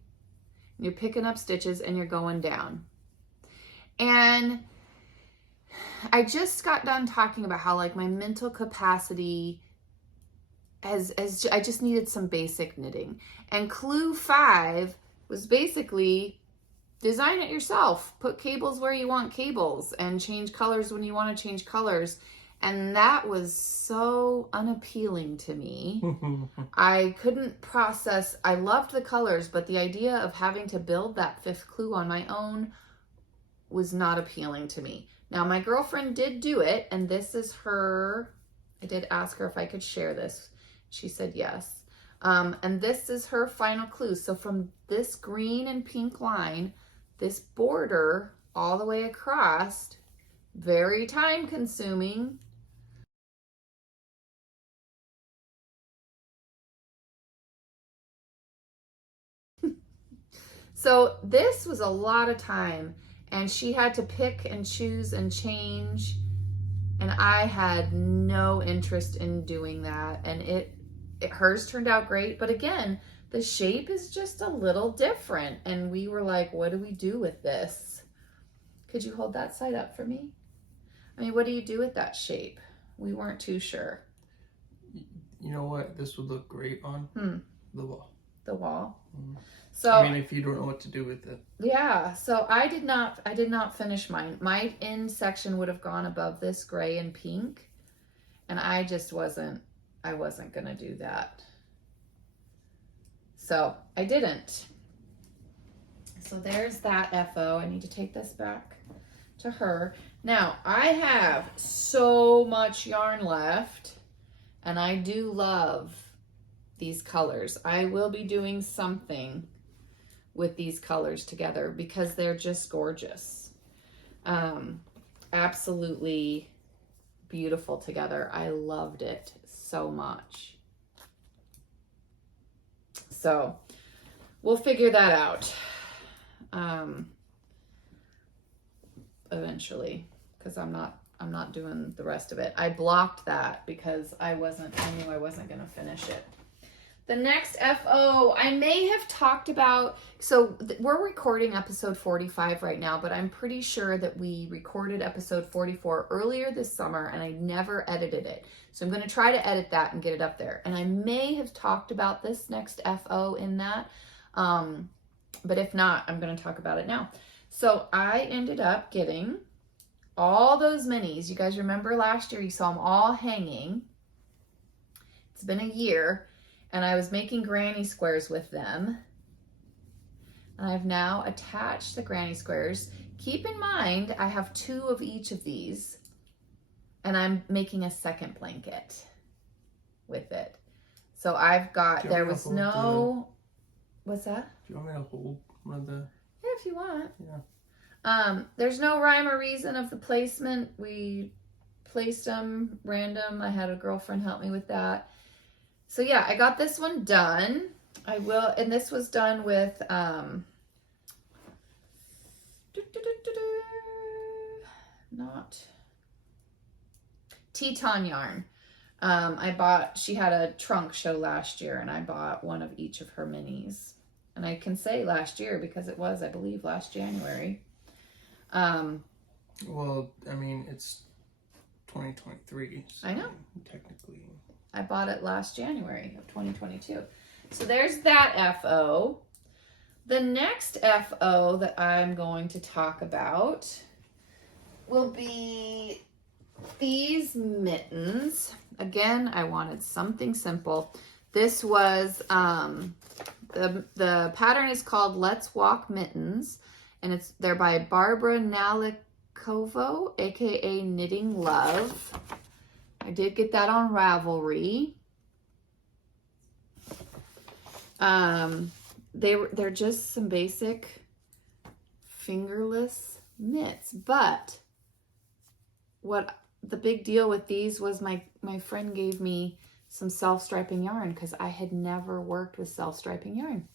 You're picking up stitches and you're going down. And I just got done talking about how like my mental capacity I just needed some basic knitting. And clue 5 was basically design it yourself. Put cables where you want cables and change colors when you want to change colors. And that was so unappealing to me. I couldn't process. I loved the colors, but the idea of having to build that 5th clue on my own was not appealing to me. Now, my girlfriend did do it, and this is her. I did ask her if I could share this. She said yes. And this is her final clue. So from this green and pink line, this border all the way across, very time consuming. So this was a lot of time, and she had to pick and choose and change, and I had no interest in doing that. And hers turned out great, but again, the shape is just a little different, and we were like, what do we do with this? Could you hold that side up for me? I mean, what do you do with that shape? We weren't too sure. You know what? This would look great on the wall. The wall. Mm. So I mean, if you don't know what to do with it. yeah. So I did not finish mine. My end section would have gone above this gray and pink, and I just wasn't gonna do that. So I didn't. So there's that FO. I need to take this back to her. Now, I have so much yarn left, and I do love these colors. I will be doing something with these colors together because they're just gorgeous. Absolutely beautiful together. I loved it so much. So we'll figure that out eventually, because I'm not doing the rest of it. I blocked that because I knew I wasn't gonna finish it. The next FO, I may have talked about, so we're recording episode 45 right now, but I'm pretty sure that we recorded episode 44 earlier this summer and I never edited it. So I'm going to try to edit that and get it up there. And I may have talked about this next FO in that, but if not, I'm going to talk about it now. So I ended up getting all those minis. You guys remember last year you saw them all hanging. It's been a year. And I was making granny squares with them. And I've now attached the granny squares. Keep in mind, I have 2 of each of these. And I'm making a second blanket with it. So I've got, there was no, what's that? Do you want me to hold one of the? Yeah, if you want. Yeah. There's no rhyme or reason of the placement. We placed them random. I had a girlfriend help me with that. So yeah, I got this one done. And this was done with, not Teton yarn. She had a trunk show last year and I bought one of each of her minis. And I can say last year because it was, I believe, last January. Well, I mean, it's 2023. So I know. Technically. I bought it last January of 2022. So there's that FO. The next FO that I'm going to talk about will be these mittens. Again, I wanted something simple. This was, the pattern is called Let's Walk Mittens, and they're by Barbara Nalikovo, aka Knitting Love. I did get that on Ravelry. They're just some basic fingerless mitts, but what the big deal with these was my friend gave me some self-striping yarn because I had never worked with self-striping yarn.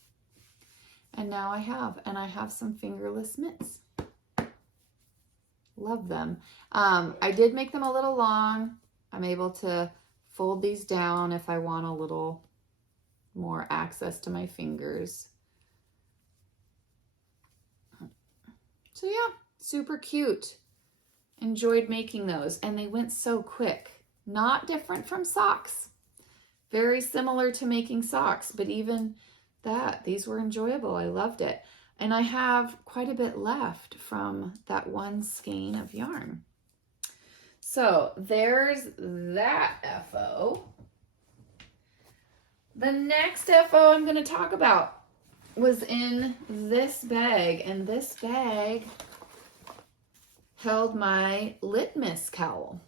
And now I have, and I have some fingerless mitts. Love them. I did make them a little long. I'm able to fold these down if I want a little more access to my fingers. So yeah, super cute. Enjoyed making those, and they went so quick. Not different from socks. Very similar to making socks, but even that, these were enjoyable. I loved it. And I have quite a bit left from that one skein of yarn. So there's that FO. The next FO I'm going to talk about was in this bag, and this bag held my litmus cowl.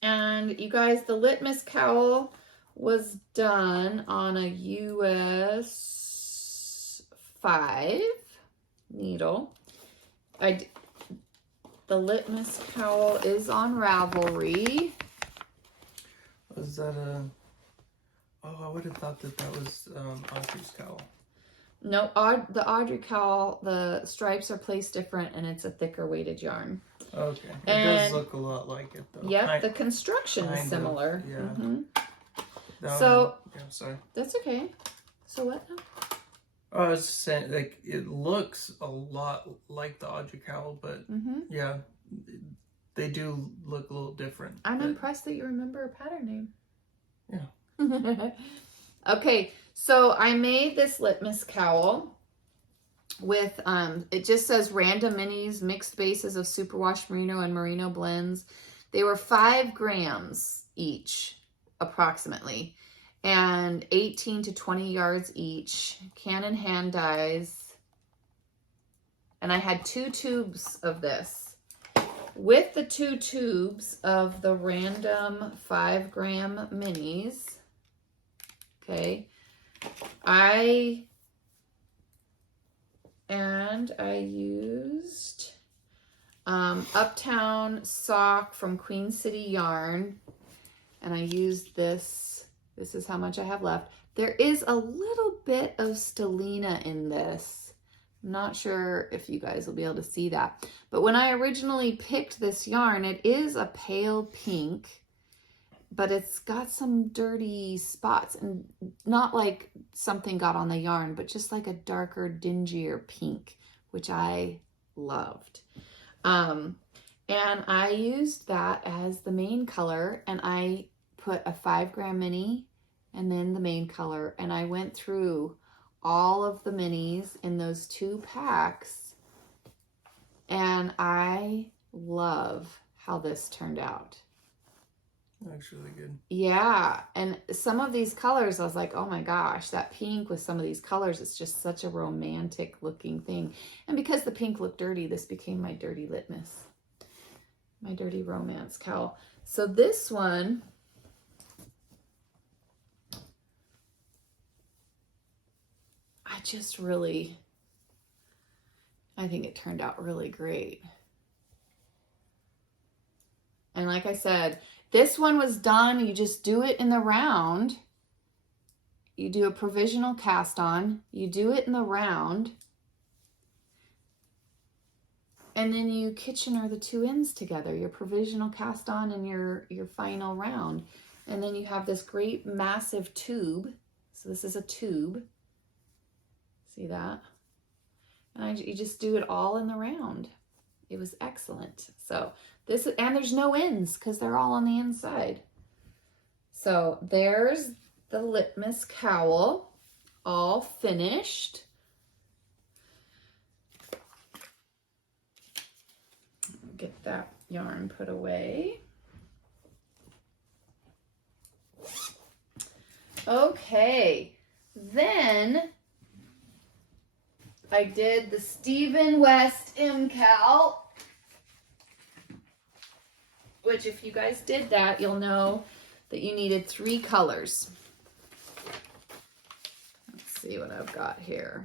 And you guys, the litmus cowl was done on a US 5 needle. The litmus cowl is on Ravelry. Was that a... Oh, I would have thought that was Audrey's cowl. No, the Audrey cowl, the stripes are placed different and it's a thicker weighted yarn. Okay. It does look a lot like it though. Yep, the construction is similar. Yeah. Mm-hmm. Yeah, So, sorry. that's okay. So what now? I was saying, like, it looks a lot like the Audrey cowl, but yeah, they do look a little different. I'm impressed that you remember a pattern name. Yeah. Okay, so I made this litmus cowl with, it just says random minis, mixed bases of superwash merino and merino blends. They were 5 grams each, approximately, and 18 to 20 yards each, Canon hand dyes. And I had 2 tubes of this. With the 2 tubes of the random 5 gram minis, okay, I used Uptown Sock from Queen City Yarn, and I used this. This is how much I have left. There is a little bit of stellina in this. I'm not sure if you guys will be able to see that, but when I originally picked this yarn, it is a pale pink, but it's got some dirty spots, and not like something got on the yarn, but just like a darker, dingier pink, which I loved. And I used that as the main color, and I put a 5 gram mini and then the main color, and I went through all of the minis in those 2 packs, and I love how this turned out. Looks really good. Yeah, and some of these colors, I was like, oh my gosh, that pink with some of these colors, it's just such a romantic looking thing. And because the pink looked dirty, this became my dirty litmus, my dirty romance cowl. So this one, I think it turned out really great. And like I said, this one was done, you just do it in the round. You do a provisional cast on, you do it in the round, and then you Kitchener the 2 ends together, your provisional cast on and your final round. And then you have this great massive tube. So this is a tube. See that? And you just do it all in the round. It was excellent. So this, and there's no ends because they're all on the inside. So there's the litmus cowl, all finished. Get that yarn put away. Okay, then I did the Stephen West M-Cal, which if you guys did that, you'll know that you needed 3 colors. Let's see what I've got here.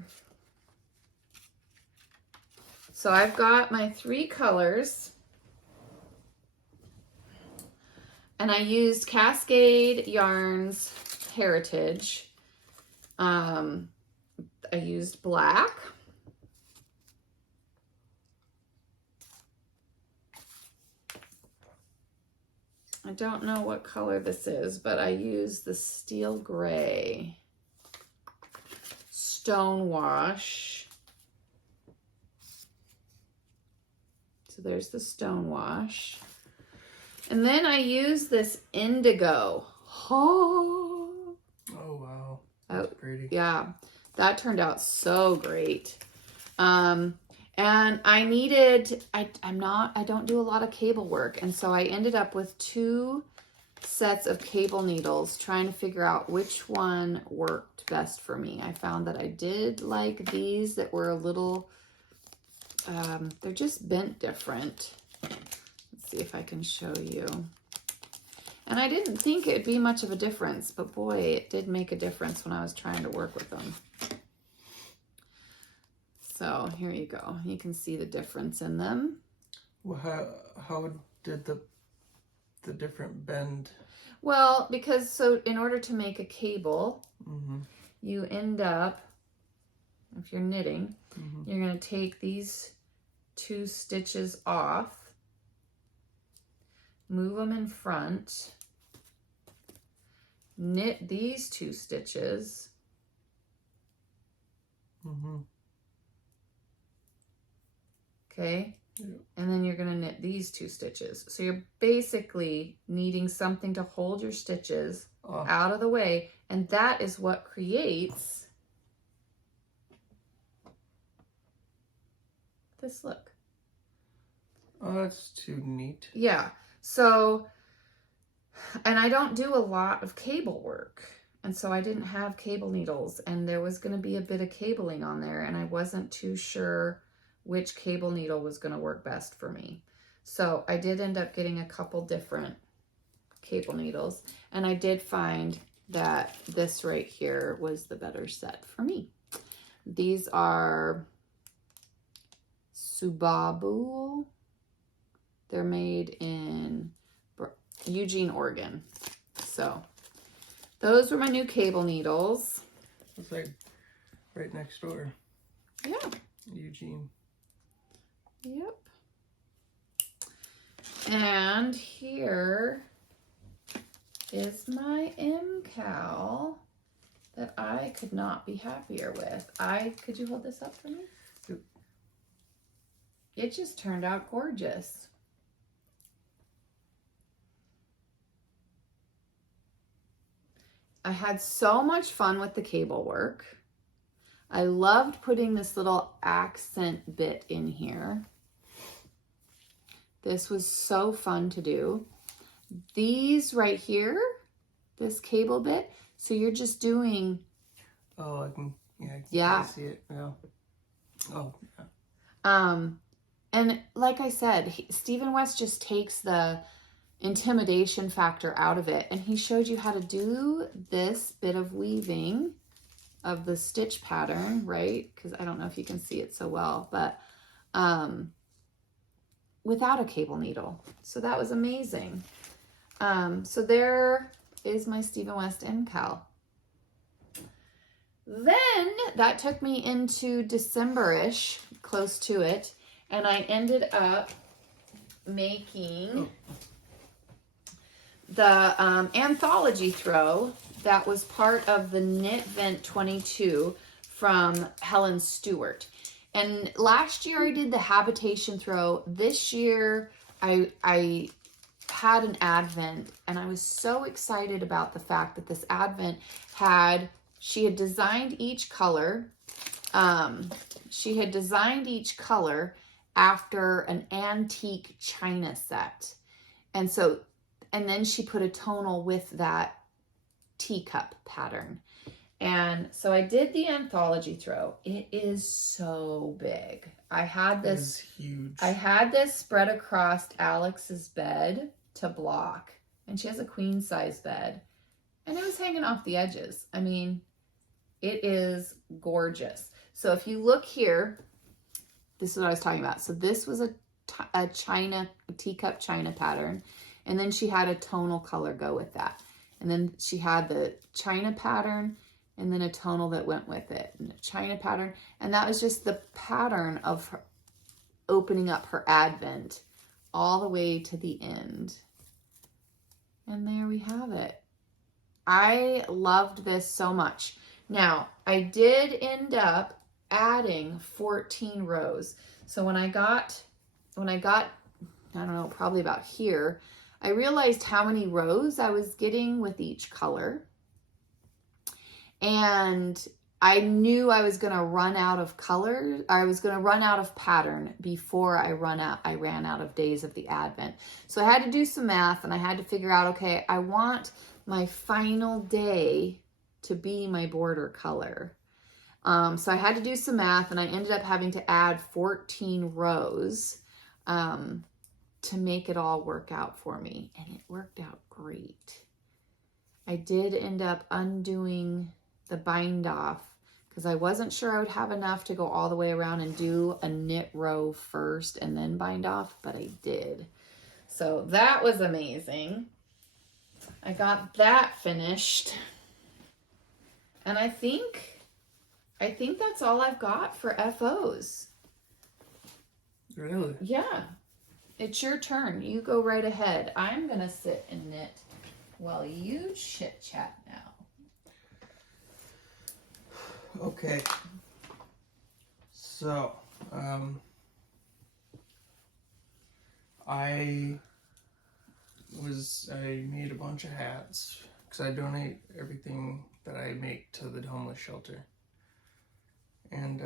So I've got my 3 colors, and I used Cascade Yarns Heritage. I used black. I don't know what color this is, but I used the steel gray stone wash. So there's the stone wash. And then I used this indigo. Oh wow. That's pretty. Yeah, that turned out so great. And I needed, I don't do a lot of cable work. And so I ended up with 2 sets of cable needles trying to figure out which one worked best for me. I found that I did like these that were a little, they're just bent different. Let's see if I can show you. And I didn't think it'd be much of a difference, but boy, it did make a difference when I was trying to work with them. So here you go. You can see the difference in them. Well, how did the different bend? Well, because so in order to make a cable, you end up, if you're knitting, you're going to take these 2 stitches off, move them in front, knit these 2 stitches, Mm-hmm. Okay. Yep. And then you're going to knit these 2 stitches. So you're basically needing something to hold your stitches out of the way. And that is what creates this look. Oh, that's too neat. Yeah. So, and I don't do a lot of cable work. And so I didn't have cable needles, and there was going to be a bit of cabling on there, and I wasn't too sure which cable needle was going to work best for me. So I did end up getting a couple different cable needles, and I did find that this right here was the better set for me. These are Subabu. They're made in Eugene, Oregon. So those were my new cable needles. It's like right next door. Yeah. Eugene. Yep. And here is my cowl that I could not be happier with. Could you hold this up for me? Yep. It just turned out gorgeous. I had so much fun with the cable work. I loved putting this little accent bit in here. This was so fun to do. These right here, this cable bit, so you're just doing... Oh, I can, yeah. I see it, yeah. Oh, yeah. And like I said, Stephen West just takes the intimidation factor out of it, and he showed you how to do this bit of weaving of the stitch pattern, right? Because I don't know if you can see it so well, but without a cable needle. So that was amazing. So there is my Stephen West cowl. Then that took me into December-ish, close to it, and I ended up making the anthology throw that was part of the Knit Vent 22 from Helen Stewart. And last year I did the habitation throw. This year I had an advent, and I was so excited about the fact that this advent she had designed each color. She had designed each color after an antique china set. And then she put a tonal with that teacup pattern. And so I did the anthology throw. It is so big. I had this, it is huge. I had this spread across Alex's bed to block, and she has a queen size bed, and it was hanging off the edges. I mean, it is gorgeous. So if you look here, this is what I was talking about. So this was a teacup china pattern, and then she had a tonal color go with that. And then she had the china pattern, and then a tonal that went with it, and a china pattern. And that was just the pattern of her opening up her advent all the way to the end. And there we have it. I loved this so much. Now, I did end up adding 14 rows. So when I got, I don't know, probably about here, I realized how many rows I was getting with each color. And I knew I was going to run out of color. I was going to run out of pattern before I ran out of days of the Advent. So I had to do some math, and I had to figure out, okay, I want my final day to be my border color. So I had to do some math, and I ended up having to add 14 rows to make it all work out for me. And it worked out great. I did end up undoing the bind off because I wasn't sure I would have enough to go all the way around and do a knit row first and then bind off, but I did. So that was amazing. I got that finished. And I think that's all I've got for FOs. Really? Yeah. It's your turn. You go right ahead. I'm going to sit and knit while you chit-chat now. Okay. So, I made a bunch of hats because I donate everything that I make to the homeless shelter. And,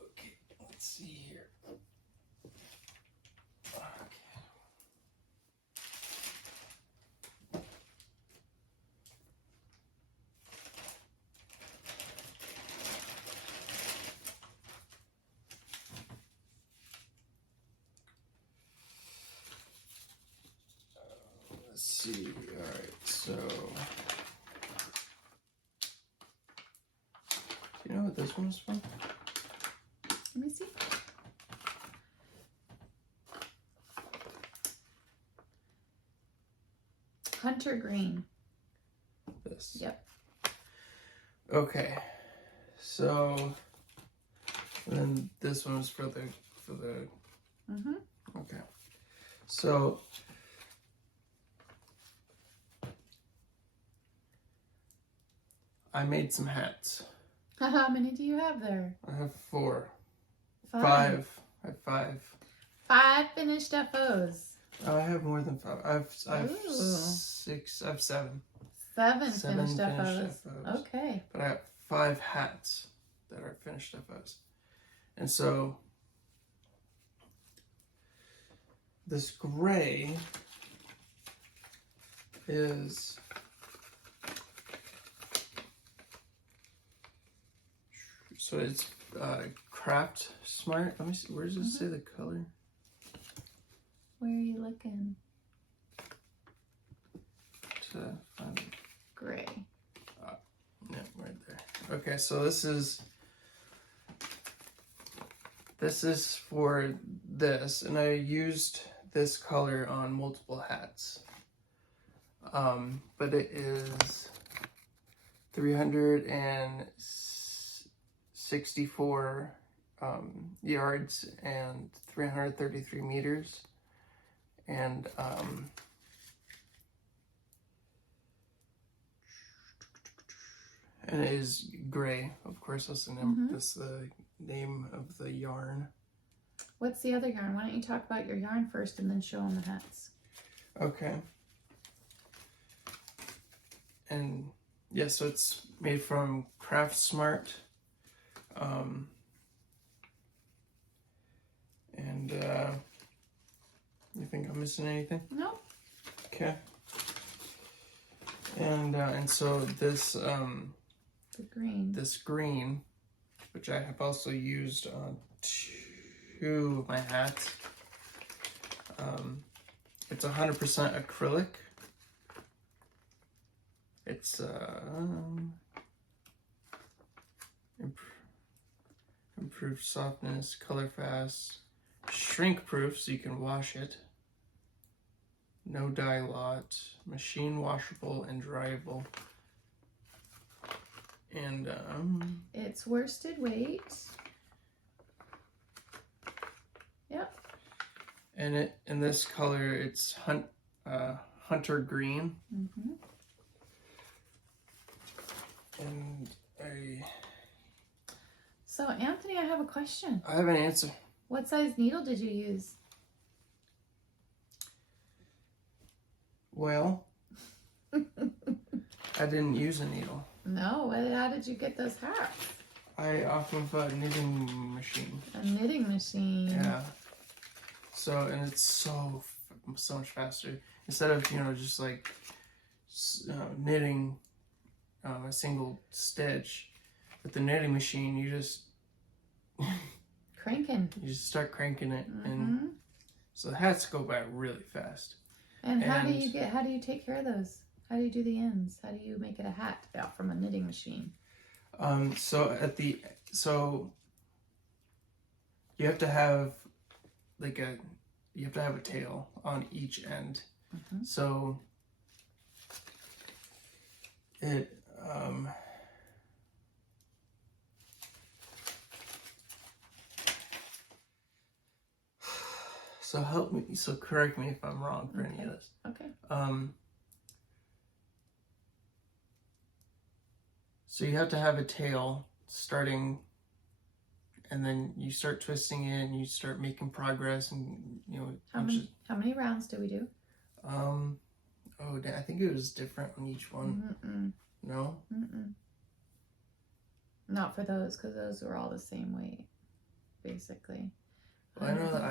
okay, let's see here. Okay. Let's see, alright, so, do you know what this one is from? Let me see. Hunter green. This. Yep. Okay, so, and then this one's for the, Mm-hmm. okay, so, I made some hats. How many do you have there? I have 4. Five. 5. I have 5. 5 finished FOs. Oh, I have more than 5. I have Ooh. 6. I have 7. 7 7 finished finished FOs. FOs. Okay. But I have 5 hats that are finished FOs. And so this gray is so it's Craft Smart. Let me see. Where does it say the color? Where are you looking? To find it. Gray. Yeah, right there. Okay, so this is for this, and I used this color on multiple hats. But it is 364 yards and 333 meters, and it is gray. Of course, that's the name of the yarn. What's the other yarn? Why don't you talk about your yarn first and then show them the hats? Okay. And yeah, so it's made from Craft Smart. And you think I'm missing anything? No. Okay. And so this The green. this green, which I have also used on 2 of my hats. It's 100% acrylic. It's improved softness, color fast, shrink proof so you can wash it. No dye lot, machine washable and dryable. And It's worsted weight. Yep. and in this color it's hunter green. Mm-hmm. And So Anthony, I have a question. I have an answer. What size needle did you use? Well, I didn't use a needle. No. How did you get those hats? Off of a knitting machine. A knitting machine. Yeah. So, and it's so much faster. Instead of, just like knitting a single stitch, with the knitting machine, you just start cranking it, and so the hats go by really fast. And how do you take care of those? How do you do the ends? How do you make it a hat out from a knitting machine? So you have to have a tail on each end. So it so correct me if I'm wrong for any of this. So So you have to have a tail starting, and then you start twisting it, and you start making progress, and you know. How many rounds do we do? I think it was different on each one. Mm-mm. No? Mm-mm. Not for those, because those were all the same weight, basically. Well, I know that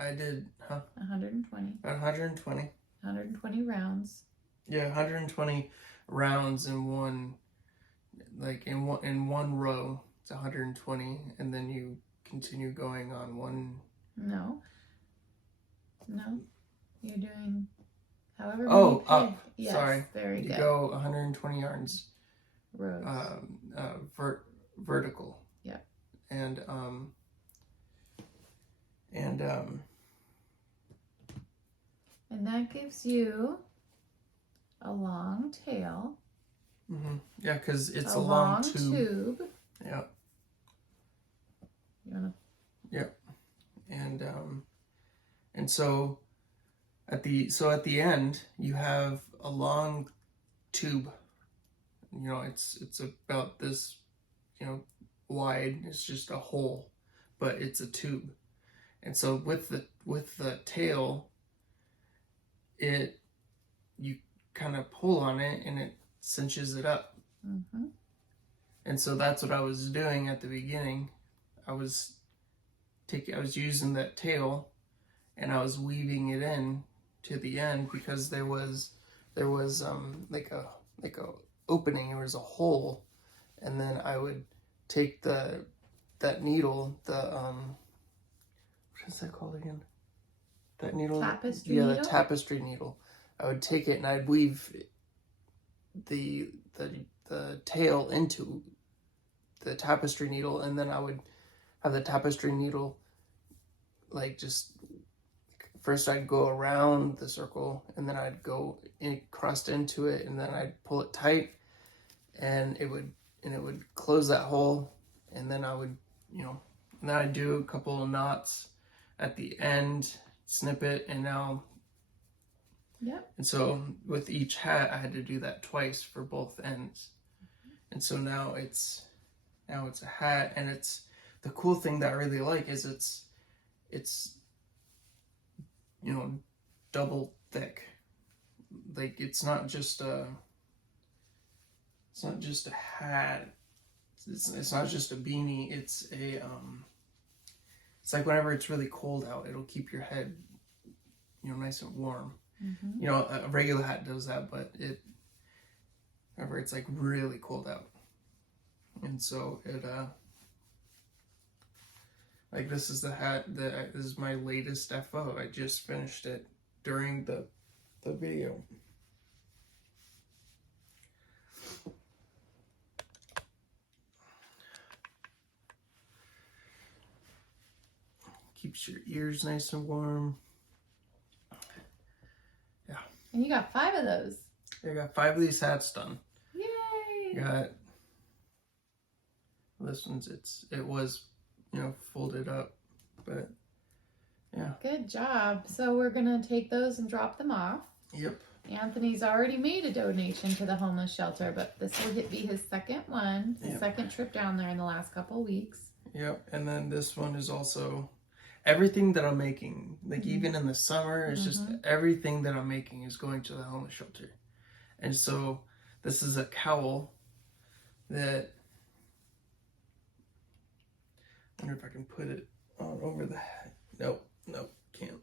I did, 120. 120. 120 rounds. Yeah, 120 rounds in one, like in one row. It's 120, and then you continue going on one. No, you're doing however many. Oh, up. Yes, Sorry. Very you good. You go 120 yards. Rows. Vertical. Yep. And that gives you a long tail. Mm-hmm. Yeah, because it's a long tube. Yeah. You wanna? Yep. And so at the end you have a long tube. You know, it's about this, you know, wide. It's just a hole, but it's a tube. And so with the tail, you kind of pull on it and it cinches it up. Mm-hmm. And so that's what I was doing at the beginning. I was using that tail, and I was weaving it in to the end, because there was like a opening. There was a hole, and then I would take that needle, what is that called again? That needle? Tapestry needle? Yeah, the tapestry needle. I would take it and I'd weave the tail into the tapestry needle, and then I would have the tapestry needle, like, just first I'd go around the circle, and then I'd go crust into it, and then I'd pull it tight, and it would close that hole, and then I would, you know, and then I'd do a couple of knots at the end, snip it, and now. Yep. And so with each hat, I had to do that twice for both ends. And so now it's a hat, and it's the cool thing that I really like is it's you know, double thick. Like, it's not just a hat. It's not just a beanie. It's like whenever it's really cold out, it'll keep your head, you know, nice and warm. Mm-hmm. You know, a regular hat does that, but whenever it's like really cold out. And so it like, this is the hat this is my latest FO. I just finished it during the video. Keeps your ears nice and warm. Yeah. And you got 5 of those. I got 5 of these hats done. Yay! Got this one's it was, you know, folded up, but yeah. Good job. So we're gonna take those and drop them off. Yep. Anthony's already made a donation to the homeless shelter, but this will be his second one, his Yep. second trip down there in the last couple of weeks. Yep. And then this one is also everything that I'm making, like, Mm-hmm. even in the summer, it's just everything that I'm making is going to the homeless shelter. And so this is a cowl that, I wonder if I can put it on over the hat. Nope, can't.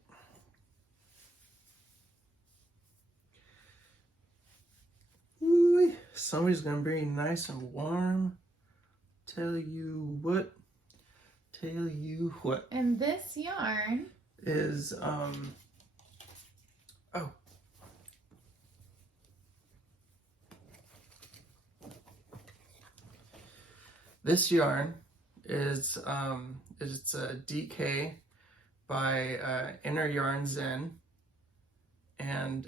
Ooh, somebody's gonna be nice and warm. Tell you what. And this yarn Is this yarn is it's a DK by Inner Yarn Zen, and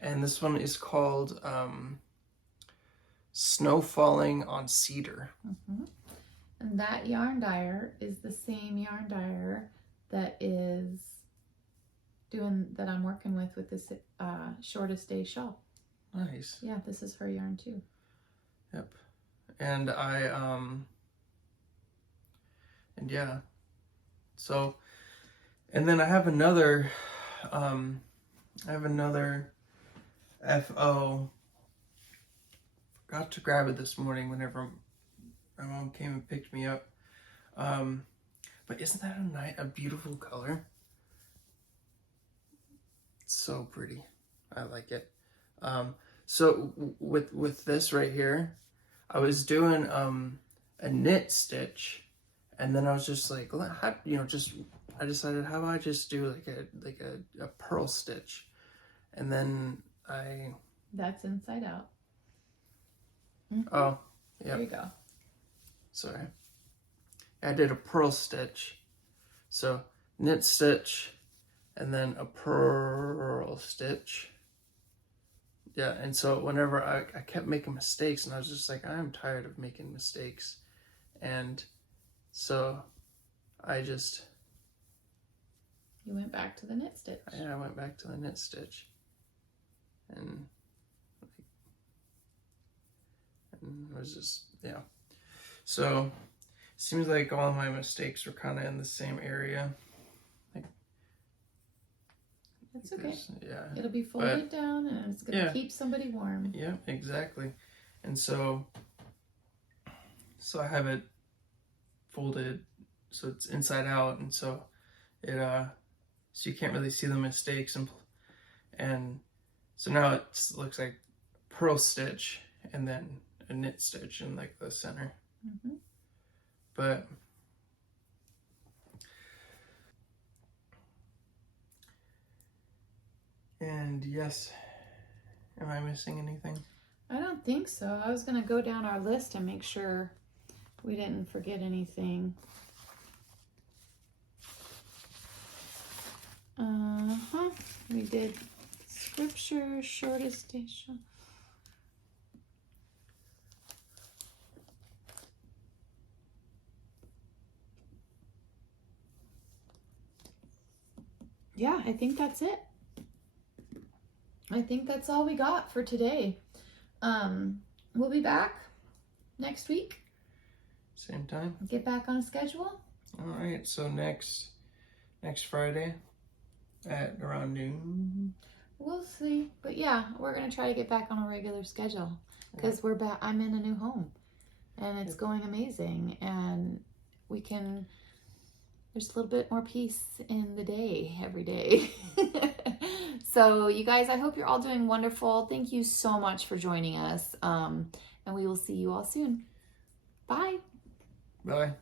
this one is called Snow Falling on Cedar. Mm-hmm. And that yarn dyer is the same yarn dyer that I'm working with this shortest day shawl. Nice. Yeah, this is her yarn too. Yep. And and yeah. So, and then I have another FO. Forgot to grab it this morning whenever my mom came and picked me up. But isn't that a beautiful color? It's so pretty. I like it. So with this right here, I was doing a knit stitch, and then I was just like, I decided, how about I just do like a purl stitch, and then That's inside out. Oh, yeah. There you go. Sorry. I did a purl stitch. So knit stitch and then a purl stitch. Yeah, and so whenever I kept making mistakes, and I was just like, I'm tired of making mistakes. And so You went back to the knit stitch. I went back to the knit stitch. And it was just, yeah. So seems like all of my mistakes were kind of in the same area. That's okay. Yeah. It'll be folded down and it's going to keep somebody warm. Yeah, exactly. And so I have it folded so it's inside out, and so it so you can't really see the mistakes, and so now it looks like purl stitch and then a knit stitch in like the center. Mm-hmm. But and yes, am I missing anything? I don't think so. I was going to go down our list and make sure we didn't forget anything. We did scripture, shortest station. Yeah, I think that's it. I think that's all we got for today. We'll be back next week. Same time. Get back on schedule. All right. So next Friday at around noon. We'll see. But yeah, we're going to try to get back on a regular schedule because we're back. I'm in a new home and it's going amazing, and there's a little bit more peace in the day every day. So you guys, I hope you're all doing wonderful. Thank you so much for joining us. And we will see you all soon. Bye. Bye.